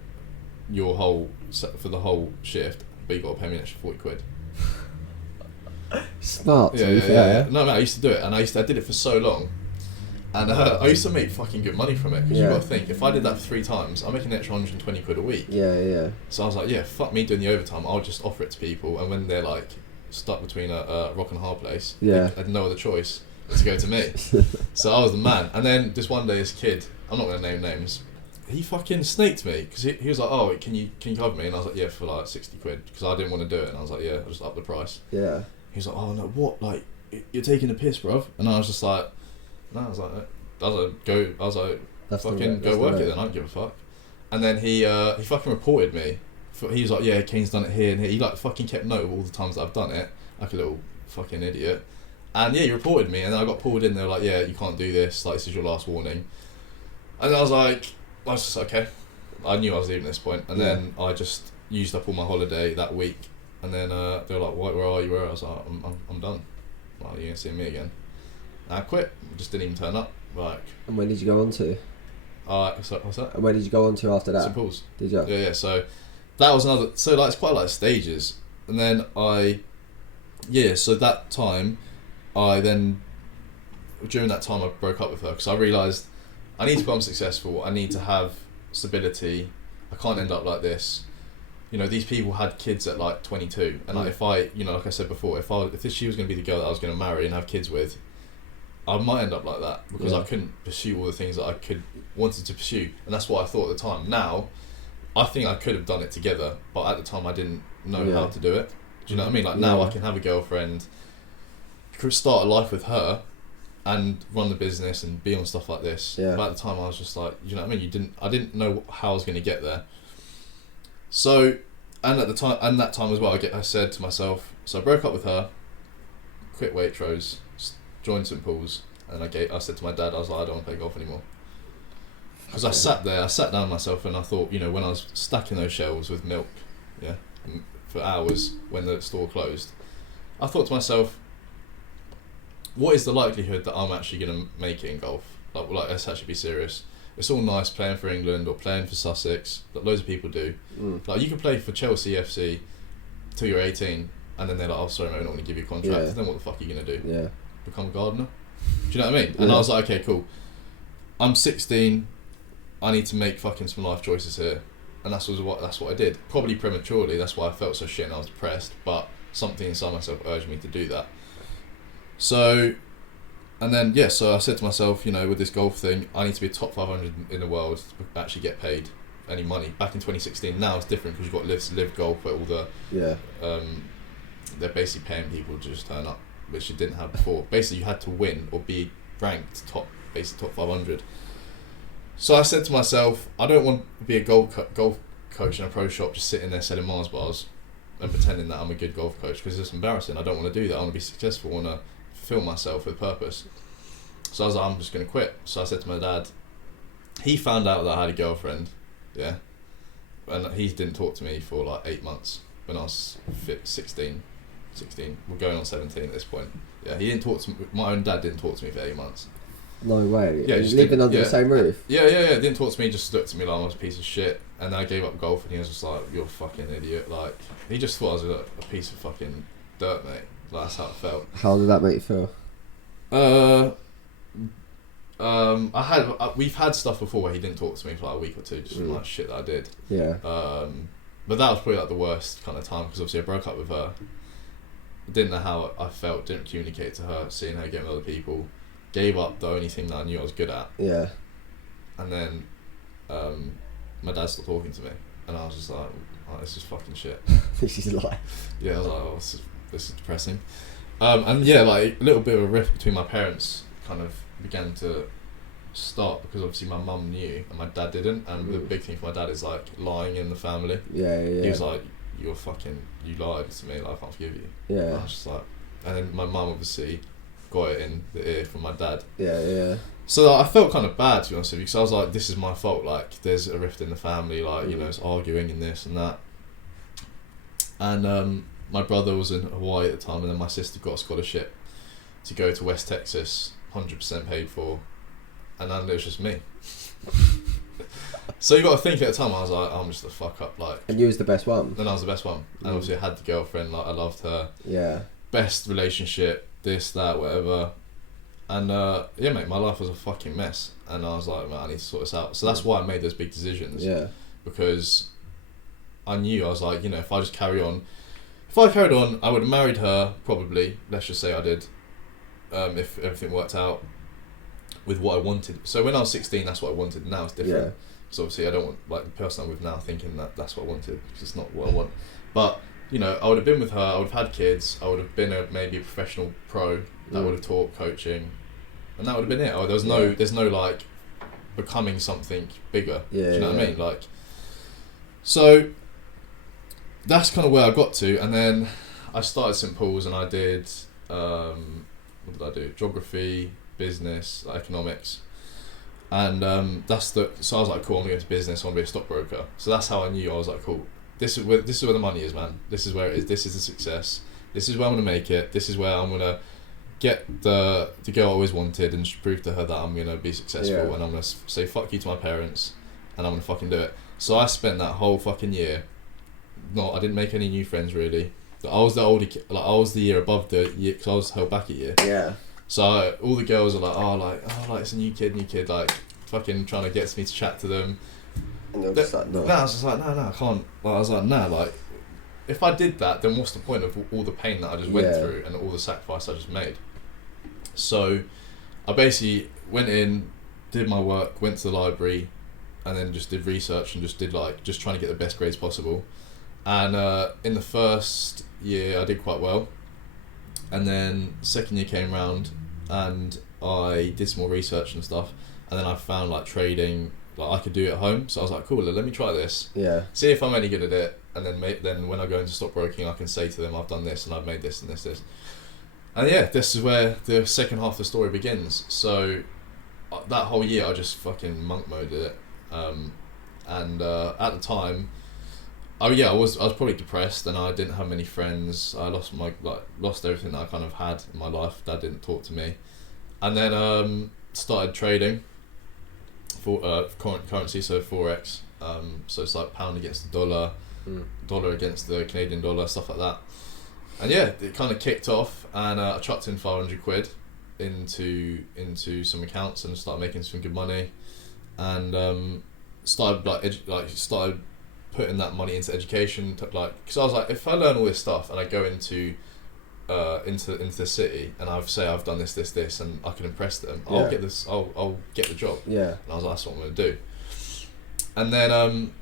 the whole shift, but you got to pay me an extra 40 quid." Smart. Yeah. No, I used to do it, and I did it for so long. And I used to make fucking good money from it, because you've got to think, if I did that for 3 times, I'm making an extra 120 quid a week. Yeah. So I was like, yeah, fuck me doing the overtime, I'll just offer it to people, and when they're like stuck between a rock and a hard place, they had no other choice but to go to me. So I was the man. And then this one day, this kid, I'm not going to name names, he fucking snaked me, because he was like, "Oh, can you cover me?" And I was like, "Yeah, for like 60 quid, because I didn't want to do it, and I was like, "Yeah, I'll just up the price." Yeah. He was like, "Oh no, what, like, you're taking a piss, bruv?" And I was just like, no, I was like, fucking go work it then, I don't give a fuck. And then he fucking reported me. He was like, "Yeah, Kane's done it here and here." He like fucking kept note of all the times that I've done it, like a little fucking idiot. And yeah, he reported me, and then I got pulled in. They were like, "Yeah, you can't do this, like, this is your last warning." And I was just okay. I knew I was leaving at this point. And then I just used up all my holiday that week. And then they were like, "Where are you?" I was like, I'm done. Like, you ain't seeing me again. And I quit. Just didn't even turn up. Like. And where did you go on to? So what's that? And where did you go on to after that? St Paul's. Did you? Yeah. So that was another. So like, it's quite like stages. And then so that time, during that time I broke up with her, because I realised I need to become successful. I need to have stability. I can't end up like this. You know, these people had kids at like 22, and like, if I, you know, like I said before, if she was going to be the girl that I was going to marry and have kids with, I might end up like that, because I couldn't pursue all the things that I wanted to pursue, and that's what I thought at the time. Now, I think I could have done it together, but at the time I didn't know how to do it. Do you know what I mean? Like, now I can have a girlfriend, could start a life with her, and run the business and be on stuff like this. Yeah. But at the time I was just like, you know what I mean? I didn't know how I was going to get there. So, and at that time as well, I said to myself, so I broke up with her, quit Waitrose, joined St Paul's, and I said to my dad, I was like, "I don't want to play golf anymore." Because I sat down myself, and I thought, you know, when I was stacking those shelves with milk, for hours when the store closed, I thought to myself, what is the likelihood that I'm actually going to make it in golf? Like, let's actually be serious. It's all nice playing for England or playing for Sussex, that loads of people do. Like, you can play for Chelsea FC till you're 18, and then they're like, "Oh, sorry, mate, we're not going to give you a contract." Then what the fuck are you going to do? Yeah. Become a gardener? Do you know what I mean? And I was like, okay, cool. I'm 16. I need to make fucking some life choices here, and that's what I did. Probably prematurely. That's why I felt so shit and I was depressed. But something inside myself urged me to do that. So, and then so I said to myself, you know, with this golf thing, I need to be top 500 in the world to actually get paid any money. Back in 2016, now it's different, because you've got Live Golf, where all the they're basically paying people to just turn up, which you didn't have before. Basically, you had to win or be ranked top 500. So I said to myself, I don't want to be a golf coach in a pro shop, just sitting there selling Mars bars and pretending that I'm a good golf coach, because it's embarrassing. I don't want to do that. I want to be successful. I want to fulfill myself with purpose. So I was like, I'm just going to quit. So I said to my dad, he found out that I had a girlfriend, and he didn't talk to me for like 8 months when I was 16. We're going on 17 at this point. Yeah, he didn't talk to me. My own dad didn't talk to me for 8 months. No way. Yeah, just living under the same roof. Yeah. Didn't talk to me. Just looked at me like I was a piece of shit. And then I gave up golf, and he was just like, "You're a fucking idiot." Like, he just thought I was a piece of fucking dirt, mate. Like, that's how it felt. How did that make you feel? We've had stuff before where he didn't talk to me for like a week or two, just like shit that I did. Yeah. But that was probably like the worst kind of time, because obviously I broke up with her. Didn't know how I felt. Didn't communicate to her. Seeing her get with other people. Gave up the only thing that I knew I was good at. Yeah. And then, my dad stopped talking to me, and I was just like, "Oh, this is fucking shit." This is life. Yeah, I was like, "Oh, this is depressing." And yeah, like a little bit of a rift between my parents kind of began to start, because obviously my mum knew and my dad didn't, and the big thing for my dad is like lying in the family. Yeah. He was like, you lied to me, like, I can't forgive you. Yeah. And I was just like, and then my mum obviously got it in the ear from my dad. Yeah. So I felt kind of bad, to be honest with you, because I was like, this is my fault. Like, there's a rift in the family. Like, you know, it's arguing and this and that. And my brother was in Hawaii at the time, and then my sister got a scholarship to go to West Texas, 100% paid for, and then it was just me. So you got to think at the time, I was like, I'm just the fuck up, like. And you was the best one. Then I was the best one, and obviously I had the girlfriend, like I loved her. Yeah. Best relationship, this, that, whatever, and yeah, mate, my life was a fucking mess, and I was like, man, I need to sort this out. So that's why I made those big decisions. Yeah. Because I knew, I was like, you know, if I carried on, I would have married her, probably. Let's just say I did, if everything worked out with what I wanted. So when I was 16, that's what I wanted. Now it's different. Because obviously I don't want, like, the person I'm with now thinking that that's what I wanted, because it's not what I want. But, you know, I would have been with her, I would have had kids, I would have been maybe a professional pro that would have taught coaching, and that would have been it. Oh, there's no like becoming something bigger. Do you know what I mean? Like, so that's kind of where I got to, and then I started St Paul's, and I did what did I do? Geography, business, economics, and so I was like, cool, I'm gonna go into business, I want to be a stockbroker. So that's how I knew. I was like, cool, this is where the money is, man. This is where it is. This is the success. This is where I'm gonna make it. This is where I'm gonna get the girl I always wanted, and just prove to her that I'm gonna be successful, and I'm gonna say fuck you to my parents, and I'm gonna fucking do it. So I spent that whole fucking year. No, I didn't make any new friends really. I was the older kid, like I was the year above the year, because I was held back a year. Yeah. So all the girls are like, it's a new kid, like fucking trying to get me to chat to them. And I was just like, no. I was just like, no, I can't. Like, I was like, nah, like, if I did that, then what's the point of all the pain that I just went through and all the sacrifice I just made? So I basically went in, did my work, went to the library, and then just did research and just trying to get the best grades possible. And in the first year I did quite well, and then second year came round and I did some more research and stuff, and then I found like trading, like I could do it at home. So I was like, cool, let me try this. Yeah. See if I'm any good at it, and then when I go into stockbroking, I can say to them, I've done this and I've made this and this. And yeah, this is where the second half of the story begins. So that whole year I just fucking monk moded it, and at the time, I was probably depressed, and I didn't have many friends. I lost everything that I kind of had in my life. Dad didn't talk to me, and then started trading for currency, so forex. So it's like pound against the dollar, dollar against the Canadian dollar, stuff like that. And yeah, it kind of kicked off, and I chucked in 500 quid into some accounts and started making some good money, and started putting that money into education, because I was like, if I learn all this stuff and I go into the city and I've done this and I can impress them, I'll get the job. Yeah. And I was like, that's what I'm gonna do. And then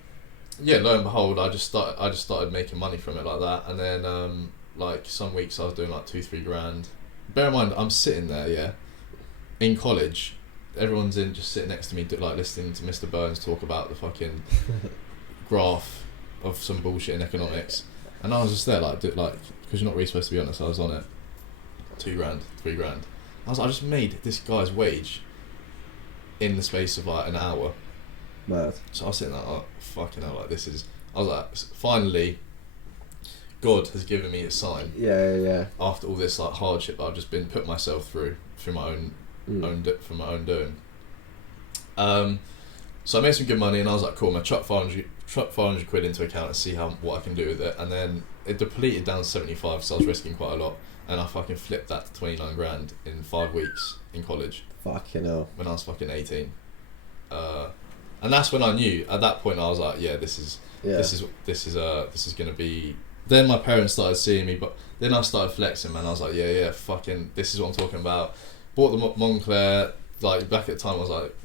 lo and behold, I just started making money from it like that. And then like some weeks I was doing like 2-3 grand. Bear in mind, I'm sitting there, in college. Everyone's just sitting next to me, like listening to Mr. Burns talk about the fucking graph of some bullshit in economics, and I was just there because you're not really supposed to be on it, so I was on it. 2 grand, 3 grand. I just made this guy's wage in the space of like an hour. Mad. So I was sitting there like, fucking hell, like this is. I was like, finally, God has given me a sign. Yeah. After all this like hardship that I've just been put myself through my own doing. So I made some good money, and I was like, cool, I'm gonna chuck 500 quid into account and see what I can do with it. And then it depleted down to 75, so I was risking quite a lot, and I fucking flipped that to 29 grand in 5 weeks in college. Fucking hell. When I was fucking 18. And that's when I knew. At that point I was like, this is gonna be. Then my parents started seeing me, but then I started flexing, man. I was like, fucking, this is what I'm talking about. Bought the Moncler, like back at the time I was like,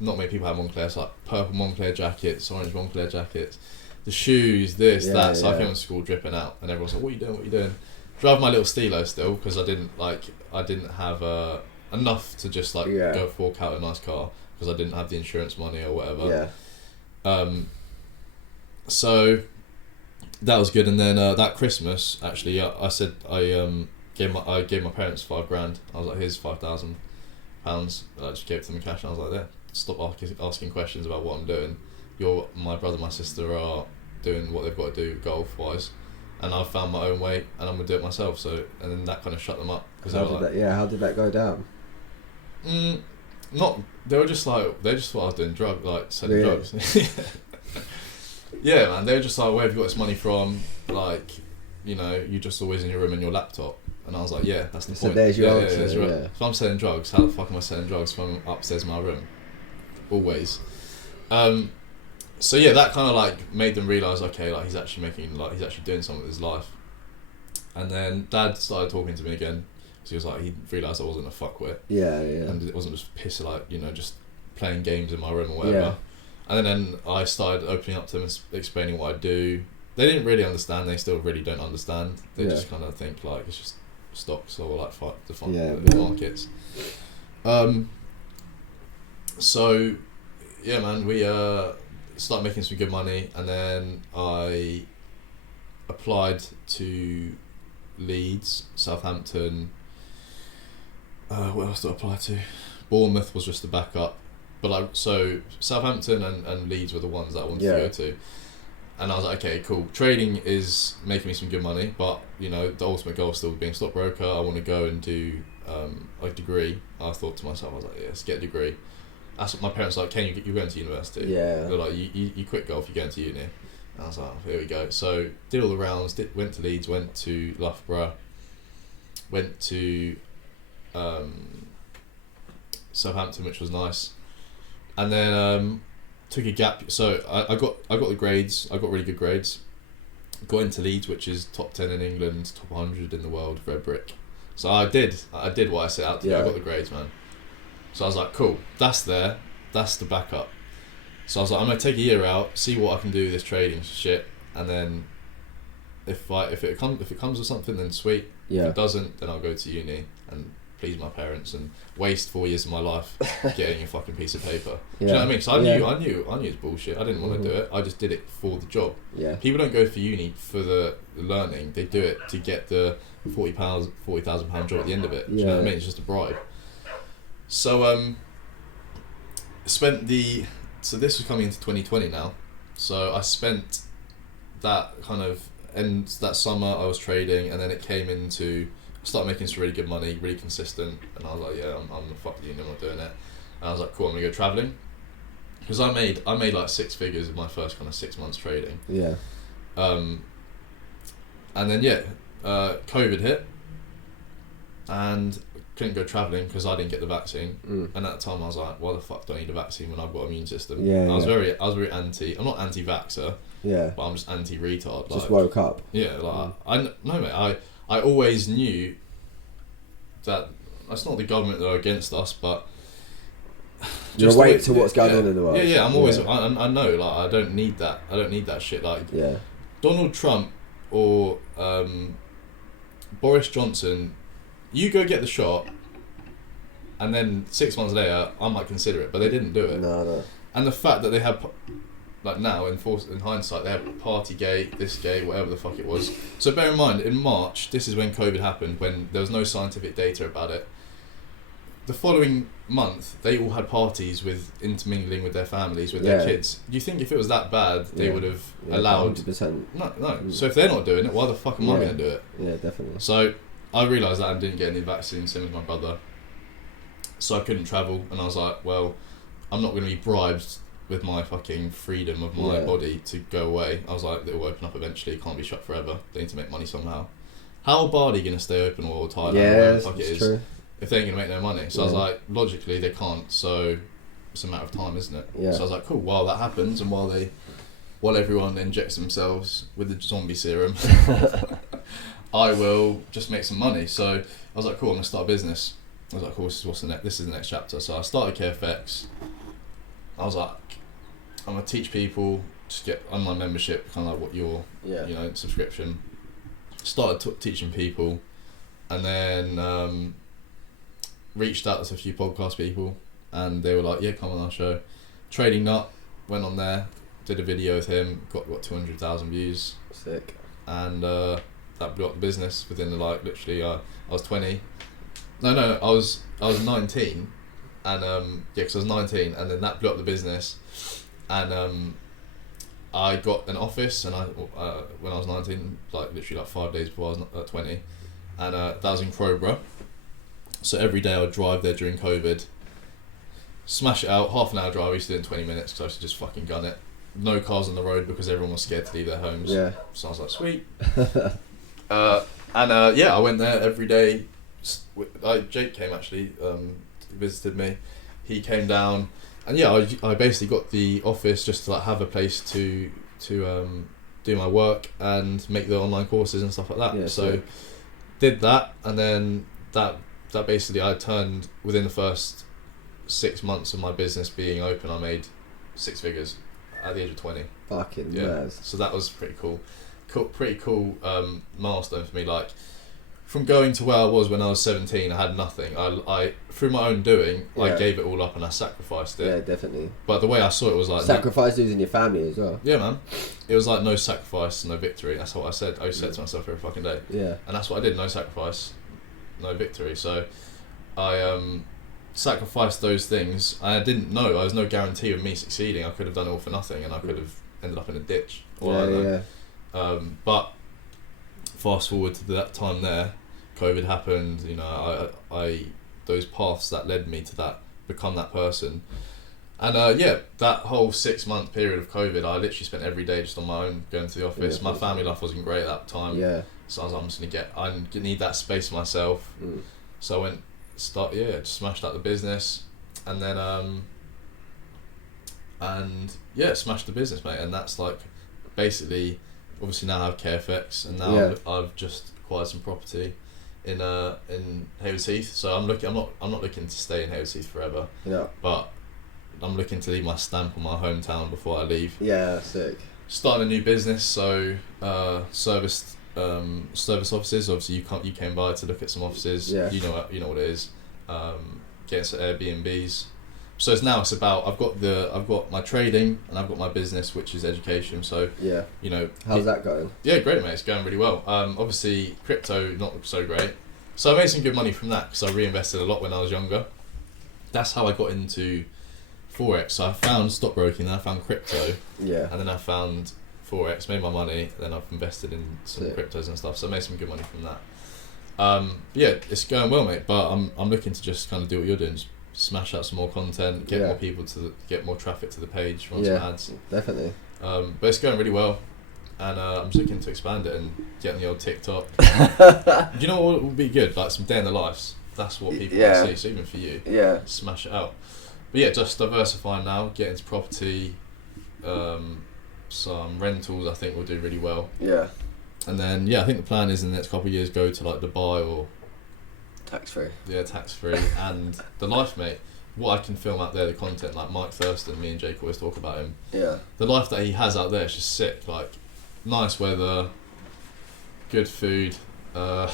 not many people have Moncler, so like purple Moncler jackets, orange Moncler jackets, the shoes, that. So I came to school dripping out, and everyone's like, what are you doing? Drive my little Stilo still, because I didn't have enough to just go fork out a nice car, because I didn't have the insurance money or whatever. So that was good. And then that Christmas, actually, I said I I gave my parents £5,000. I was like, here's £5,000. I just gave it to them in cash, and I was like, there, stop asking questions about what I'm doing. My brother and my sister are doing what they've got to do golf wise, and I've found my own way, and I'm gonna do it myself. So, and then that kind of shut them up. How did that go down? They were just like, they just thought I was doing selling drugs. Yeah, man, they were just like, where have you got this money from? Like, you know, you're just always in your room and your laptop. And I was like, yeah, that's the point. There's your answer. Right. If I'm selling drugs, how the fuck am I selling drugs from upstairs in my room? Always. So yeah, that kind of like made them realise, okay, like he's actually doing something with his life. And then Dad started talking to me again, because he was like, he realised I wasn't a fuckwit. Yeah. And it wasn't just piss, like, you know, just playing games in my room or whatever. Yeah. And then I started opening up to them and explaining what I do. They didn't really understand. They still really don't understand. They just kind of think like it's just stocks or like the markets. So yeah, man, we started making some good money, and then I applied to Leeds, Southampton. What else did I apply to? Bournemouth was just a backup. But so Southampton and Leeds were the ones that I wanted to go to. And I was like, okay, cool. Trading is making me some good money, but, you know, the ultimate goal is still being a stockbroker. I want to go and do a degree. I thought to myself, I was like, yeah, let's get a degree. That's what my parents were like, Kane, you're going to university. Yeah. They're like, you quit golf, you're going to uni. And I was like, oh, here we go. So did all the rounds, went to Leeds, went to Loughborough, went to Southampton, which was nice. And then took a gap. So I got the grades. I got really good grades. Got into Leeds, which is top 10 in England, top 100 in the world for red brick. So I did what I set out to do. I got the grades, man. So I was like, cool. That's there. That's the backup. So I was like, I'm gonna take a year out, see what I can do with this trading shit, and then if it comes with something, then sweet. Yeah. If it doesn't, then I'll go to uni and please my parents and waste 4 years of my life getting a fucking piece of paper. Do you know what I mean? So I knew it's bullshit. I didn't want to do it. I just did it for the job. Yeah. People don't go for uni for the learning. They do it to get the £40,000 job at the end of it. Do you know what I mean? It's just a bribe. So so this was coming into 2020 now. So I spent that kind of that summer I was trading, and then it came into. I started making some really good money, really consistent, and I was like, yeah, I'm the fuck the uni, I'm not doing it. And I was like, cool, I'm gonna go travelling, because I made like 6 figures in my first kind of 6 months trading. Yeah. And then COVID hit, and couldn't go travelling because I didn't get the vaccine. And at the time I was like, why the fuck do I need a vaccine when I've got an immune system? I was very anti. I'm not anti-vaxxer. Yeah. But I'm just anti-retard. Just woke up. Yeah, like I always knew that it's not the government that are against us, but you're awake to what's going on in the world. Yeah, I'm always. I know, like I don't need that. I don't need that shit. Like Donald Trump or Boris Johnson, you go get the shot, and then 6 months later, I might consider it, but they didn't do it. No. And the fact that they have. Like now, in hindsight, they had Partygate, this gay, whatever the fuck it was. So bear in mind, in March, this is when COVID happened, when there was no scientific data about it. The following month, they all had parties with intermingling with their families, with their kids. Do you think if it was that bad, they would have allowed... 100%. No. So if they're not doing it, why the fuck am I going to do it? Yeah, definitely. So I realised that I didn't get any vaccine, same as my brother. So I couldn't travel, and I was like, well, I'm not going to be bribed with my fucking freedom of my body to go away. I was like, it will open up eventually, it can't be shut forever, they need to make money somehow. How are Bali going to stay open, or Thailand, or whatever the fuck it is, true. If they ain't going to make no money? So I was like, logically they can't, so it's a matter of time, isn't it? So I was like, cool, while that happens, and while everyone injects themselves with the zombie serum, I will just make some money. So I was like, cool, I'm going to start a business. I was like, cool, this is the next chapter. So I started KFX. I was like, I'm gonna teach people, just get online membership, kind of like what your subscription. Started teaching people, and then reached out to a few podcast people, and they were like, yeah, come on our show. Trading Nut, went on there, did a video with him, got 200,000 views. Sick. And that blew up the business within like literally. I was 20. No, I was 19, and because I was 19, and then that blew up the business, and I got an office, and I when I was 19, like literally like 5 days before I was 20, and that was in Crowborough. So every day I would drive there during COVID, smash it out, half an hour drive. I used to do it in 20 minutes because I used to just fucking gun it. No cars on the road because everyone was scared to leave their homes. Yeah. So I was like, sweet. I went there every day. Jake came actually, visited me. He came down, and I basically got the office just to like have a place to do my work and make the online courses and stuff like that. Yeah, so did that, and then that basically I turned within the first 6 months of my business being open. I made 6 figures at the age of 20. Fucking yeah. mad. So that was pretty cool. Pretty cool milestone for me. Like from going to where I was when I was 17, I had nothing. I through my own doing, I gave it all up and I sacrificed it. Yeah, definitely. But the way I saw it was like sacrifice losing your family as well. Yeah, man. It was like no sacrifice, no victory. That's what I said. I said to myself every fucking day. Yeah. And that's what I did. No sacrifice, no victory. So I sacrificed those things. I didn't know. There was no guarantee of me succeeding. I could have done it all for nothing, and I could have ended up in a ditch. But fast forward to that time there, COVID happened. You know, I those paths that led me to that, become that person. And that whole 6 month period of COVID, I literally spent every day just on my own, going to the office. My family life wasn't great at that time. Yeah. So I was like, I need that space for myself. So I went just smashed out the business, and then smashed the business, mate. And that's like basically, obviously now I have KFX, and now I've just acquired some property in Haywards Heath. So I'm not looking to stay in Haywards Heath forever. Yeah. But I'm looking to leave my stamp on my hometown before I leave. Yeah, sick. Starting a new business, so service offices. Obviously, you came by to look at some offices. Yeah. You know what it is. Getting some Airbnbs. So it's about I've got my trading and I've got my business, which is education. So how's that going? Yeah, great, mate. It's going really well. Obviously crypto not so great. So I made some good money from that because I reinvested a lot when I was younger. That's how I got into Forex. So I found stockbroking, then I found crypto, and then I found Forex, made my money, then I've invested in some cryptos and stuff. So I made some good money from that. It's going well, mate. But I'm looking to just kind of do what you're doing, just smash out some more content, get more people get more traffic to the page, run some ads. Definitely. But it's going really well, and I'm just looking to expand it and get on the old TikTok. Do you know what would be good? Like some day in the lives. That's what people want to see. So even for you, smash it out. But just diversifying now, get into property, some rentals. I think will do really well. Yeah. And then I think the plan is in the next couple of years go to like Dubai or tax-free. Yeah, tax-free. And the life, mate, what I can film out there, the content, like Mike Thurston, me and Jake always talk about him. Yeah. The life that he has out there is just sick. Like, nice weather, good food. You know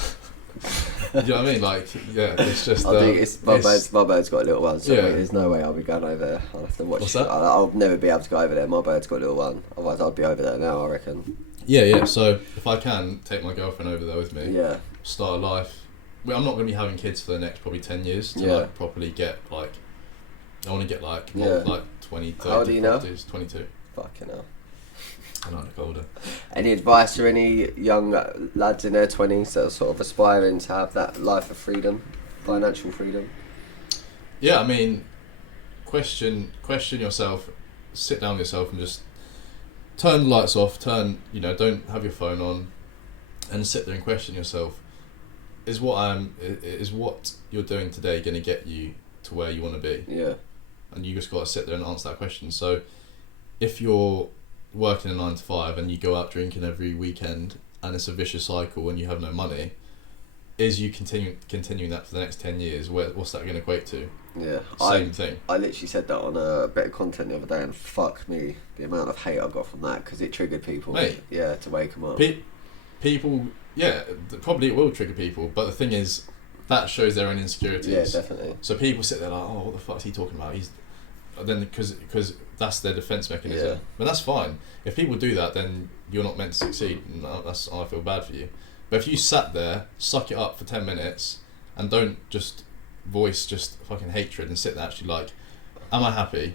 what I mean? Like, it's just. I think my bird's got a little one, so there's no way I'll be going over there. I'll have to watch. What's that? I'll never be able to go over there. My bird's got a little one. Otherwise, I'd be over there now, I reckon. Yeah. So if I can take my girlfriend over there with me, start a life. I'm not going to be having kids for the next probably 10 years to like properly get like. I want to get like 20, 30. How old are you now? 22. Fucking hell. I know, I look older. Any advice for any young lads in their 20s that are sort of aspiring to have that life of freedom, financial freedom? Yeah, I mean, question yourself, sit down with yourself and just turn the lights off, don't have your phone on, and sit there and question yourself. Is what you're doing today going to get you to where you want to be? Yeah. And you just got to sit there and answer that question. So if you're working a 9 to 5 and you go out drinking every weekend and it's a vicious cycle and you have no money, is you continuing that for the next 10 years? What's that going to equate to? Yeah, same thing. I literally said that on a bit of content the other day, and fuck me, the amount of hate I got from that because it triggered people. Mate, to wake them up. People, probably it will trigger people, but the thing is, that shows their own insecurities. Yeah, definitely. So people sit there like, oh, what the fuck is he talking about? Because that's their defense mechanism. Yeah. But that's fine. If people do that, then you're not meant to succeed. And I feel bad for you. But if you sat there, suck it up for 10 minutes, and don't just voice just fucking hatred and sit there actually like, am I happy?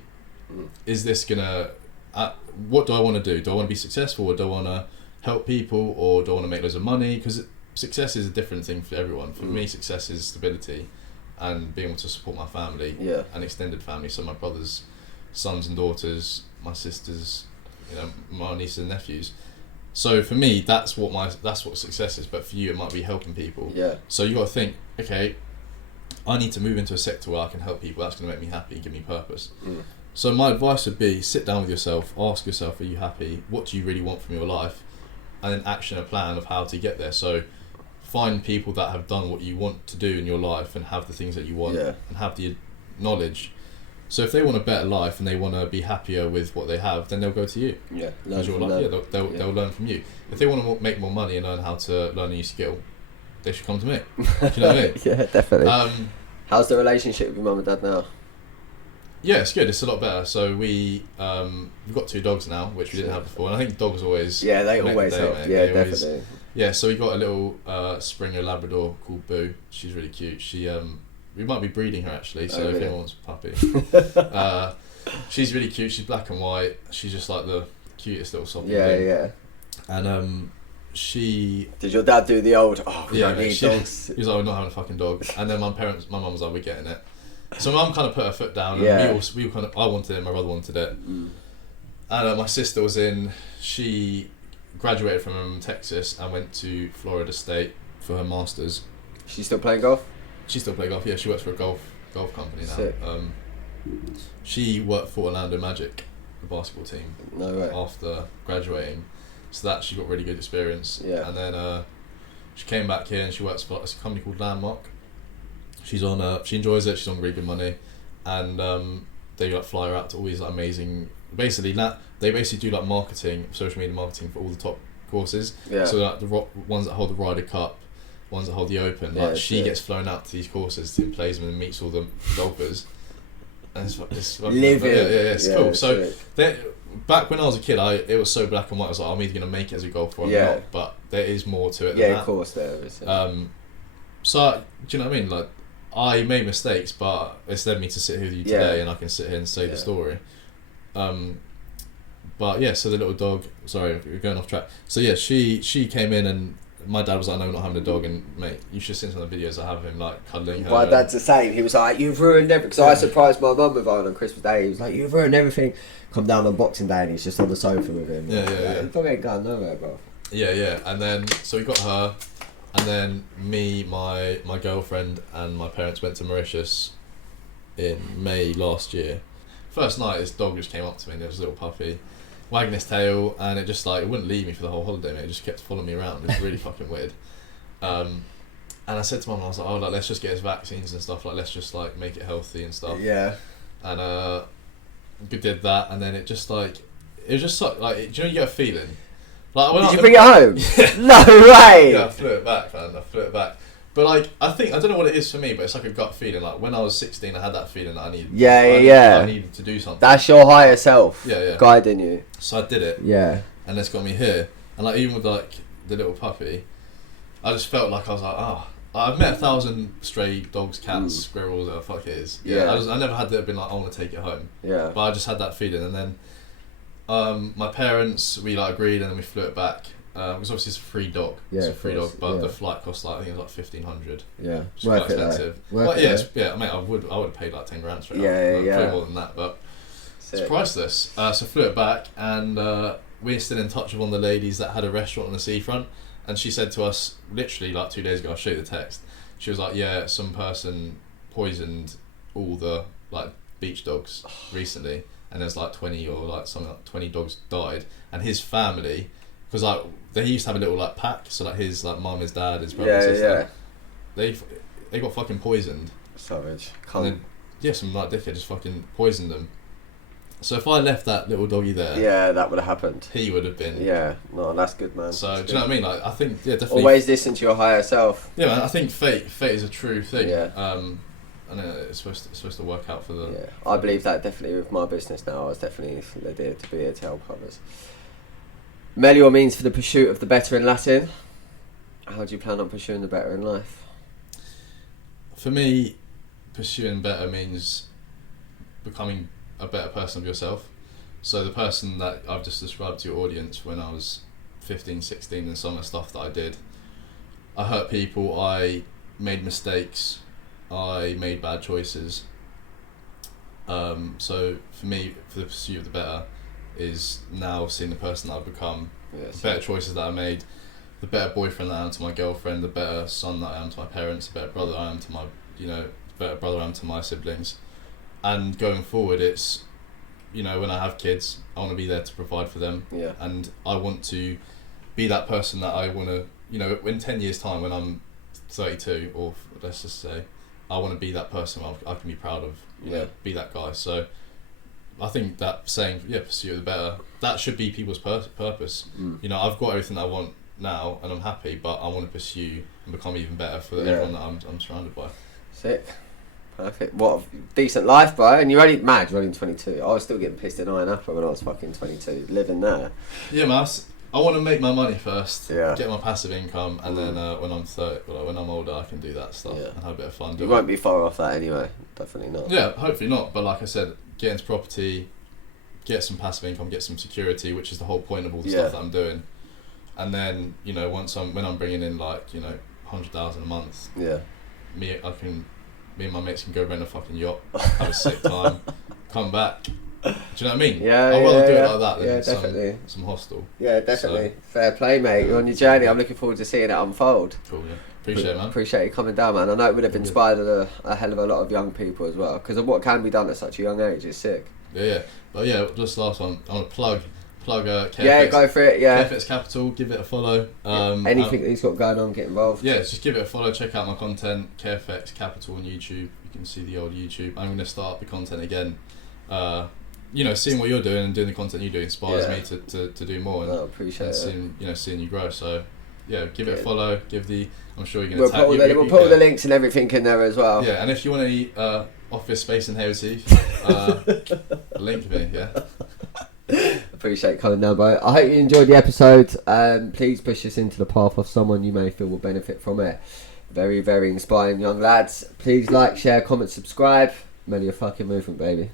Is this gonna... what do I want to do? Do I want to be successful, or do I want to help people, or do I want to make loads of money? Because success is a different thing for everyone. For me, success is stability and being able to support my family and extended family. So my brothers, sons and daughters, my sisters, you know, my nieces and nephews. So for me, that's what success is. But for you, it might be helping people. Yeah. So you got to think, okay, I need to move into a sector where I can help people. That's going to make me happy and give me purpose. So my advice would be, sit down with yourself, ask yourself, are you happy? What do you really want from your life? And then action a plan of how to get there. So find people that have done what you want to do in your life and have the things that you want and have the knowledge. So if they want a better life and they want to be happier with what they have, then they'll go to you. Yeah, they'll learn from you. If they want to make more money and learn how to learn a new skill, they should come to me. Do you know what I mean? Yeah, definitely. How's the relationship with your mum and dad now? Yeah, it's good. It's a lot better. So we've got 2 dogs now, which we didn't have before. And I think dogs always... Yeah, they always help. Mate. Yeah, definitely. Yeah, so we got a little Springer Labrador called Boo. She's really cute. She we might be breeding her actually, so if anyone wants a puppy. She's really cute. She's black and white. She's just like the cutest little soppy thing. Yeah. And she... Did your dad do the old, we don't need dogs? He was like, we're not having a fucking dog. And then my mum was like, we're getting it. So mum kind of put her foot down, and we kind of, I wanted it, my brother wanted it. And my sister was she graduated from Texas and went to Florida State for her masters. She's still playing golf? She still plays golf, yeah. She works for a golf company now. Sick. She worked for Orlando Magic, the basketball team. No way. After graduating, so that she got really good experience. Yeah. And then she came back here and she works for a company called Landmark. She's on. She enjoys it. She's on really good money, and they like fly her out to all these like amazing. Basically, they basically do like marketing, social media marketing for all the top courses. Yeah. So like the ones that hold the Ryder Cup, ones that hold the Open. Like she gets flown out to these courses and plays them and meets all the golfers. And it's living. It's cool. So back when I was a kid, it was so black and white. I was like, I'm either gonna make it as a golfer or not. But there is more to it than that. Yeah, of course there is. So do you know what I mean? Like, I made mistakes, but it's led me to sit here with you today, and I can sit here and say the story. But yeah, so the little dog. Sorry, we're going off track. So yeah, she came in, and my dad was like, "No, we're not having a dog." And mate, you should see some of the videos I have of him like cuddling her. My dad's the same. He was like, "You've ruined everything." Because I surprised my mum with Ivan on Christmas Day. He was like, "You've ruined everything." Come down on Boxing Day, and he's just on the sofa with him. The dog ain't going nowhere, bro. Yeah. And then so we got her. And then me, my girlfriend and my parents went to Mauritius in May last year. First night, this dog just came up to me, and it was a little puppy, wagging its tail, and it just like, it wouldn't leave me for the whole holiday, mate. It just kept following me around. It was really fucking weird. And I said to mum, I was like, let's just get his vaccines and stuff, like, let's just like make it healthy and stuff. Yeah. And we did that, and then it just like, it was just like, do you know, you get a feeling. Like, did you bring it home? No way! Yeah, I flew it back, man. But like, I don't know what it is for me, but it's like a gut feeling. Like when I was 16, I had that feeling that I needed. I needed to do something. That's your higher self. Guiding you. So I did it. Yeah. And it's got me here. And like even with like the little puppy, I just felt like I was like, I've met 1,000 stray dogs, cats, squirrels, whatever the fuck it is. Yeah. I never had that been like, I want to take it home. Yeah. But I just had that feeling, and then. My parents, we like agreed, and then we flew it back. Because obviously it's a free dog. Yeah, it's a free dog, but the flight cost like, I think it was like 1,500. Yeah, which is quite expensive. But I mean, I would have paid like 10 grand straight up. Probably more than that, but it's priceless. So flew it back, and we're still in touch with one of the ladies that had a restaurant on the seafront, and she said to us literally like 2 days ago. I'll show you the text. She was like, "Yeah, some person poisoned all the like beach dogs recently." And there's like 20 or like something like 20 dogs died, and his family, because like they used to have a little like pack, so like his like mum, his dad, his brother, and sister, they got fucking poisoned. Savage. And then, some like dickhead just fucking poisoned them. So if I left that little doggy there, that would have happened. He would have been. Yeah, no, that's good, man. So that's do you know what I mean? Like I think definitely. Always listen to your higher self. Yeah, man. I think fate is a true thing. Yeah. And it's supposed to work out for the. Yeah, I believe that definitely with my business now. I was definitely the idea to be here to help others. Melior means for the pursuit of the better in Latin. How do you plan on pursuing the better in life? For me, pursuing better means becoming a better person of yourself. So the person that I've just described to your audience when I was 15, 16 and some of the stuff that I did, I hurt people, I made mistakes, I made bad choices. So for me, for the pursuit of the better is now seeing the person that I've become, the better choices that I made, the better boyfriend that I am to my girlfriend, the better son that I am to my parents, the better brother I am to my, the better brother I am to my siblings. And going forward, it's, when I have kids, I want to be there to provide for them. Yeah. And I want to be that person that I want to, in 10 years' time when I'm 32, or let's just say, I want to be that person I can be proud of, be that guy. So I think that saying, pursue the better, that should be people's purpose. I've got everything that I want now and I'm happy, but I want to pursue and become even better for everyone that I'm surrounded by. Sick. Perfect. What a decent life, bro. And you're only 22. I was still getting pissed in Iron Apple when I was fucking 22, living there. Yeah, man. I want to make my money first, get my passive income, and then when I'm 30, when I'm older, I can do that stuff and have a bit of fun. You won't be far off that anyway. Definitely not. Yeah, hopefully not. But like I said, get into property, get some passive income, get some security, which is the whole point of all the stuff that I'm doing. And then when I'm bringing in 100,000 a month, me and my mates can go rent a fucking yacht, have a sick time, come back. Do you know what I mean? I'd rather do it like that than definitely. some hostel. Yeah, definitely. So. Fair play, mate. You're on your journey. I'm looking forward to seeing it unfold. Cool, yeah. Appreciate it, man. Appreciate you coming down, man. I know it would have inspired a hell of a lot of young people as well, because of what can be done at such a young age is sick. Yeah. But just last one, I want to plug KFX. Yeah, go for it, KFX Capital, give it a follow. Anything that he's got going on, get involved. Yeah, just give it a follow, check out my content, KFX Capital on YouTube. You can see the old YouTube. I'm going to start the content again. Seeing what you're doing and doing the content you do inspires me to do more. And, I appreciate it. Seeing you grow. So, give it a follow. I'm sure you're going to we'll put all the links and everything in there as well. Yeah, and if you want any office space in Hayward, link me, Appreciate you coming down, bro. I hope you enjoyed the episode. Please push this into the path of someone you may feel will benefit from it. Very, very inspiring young lads. Please like, share, comment, subscribe. Many a fucking movement, baby.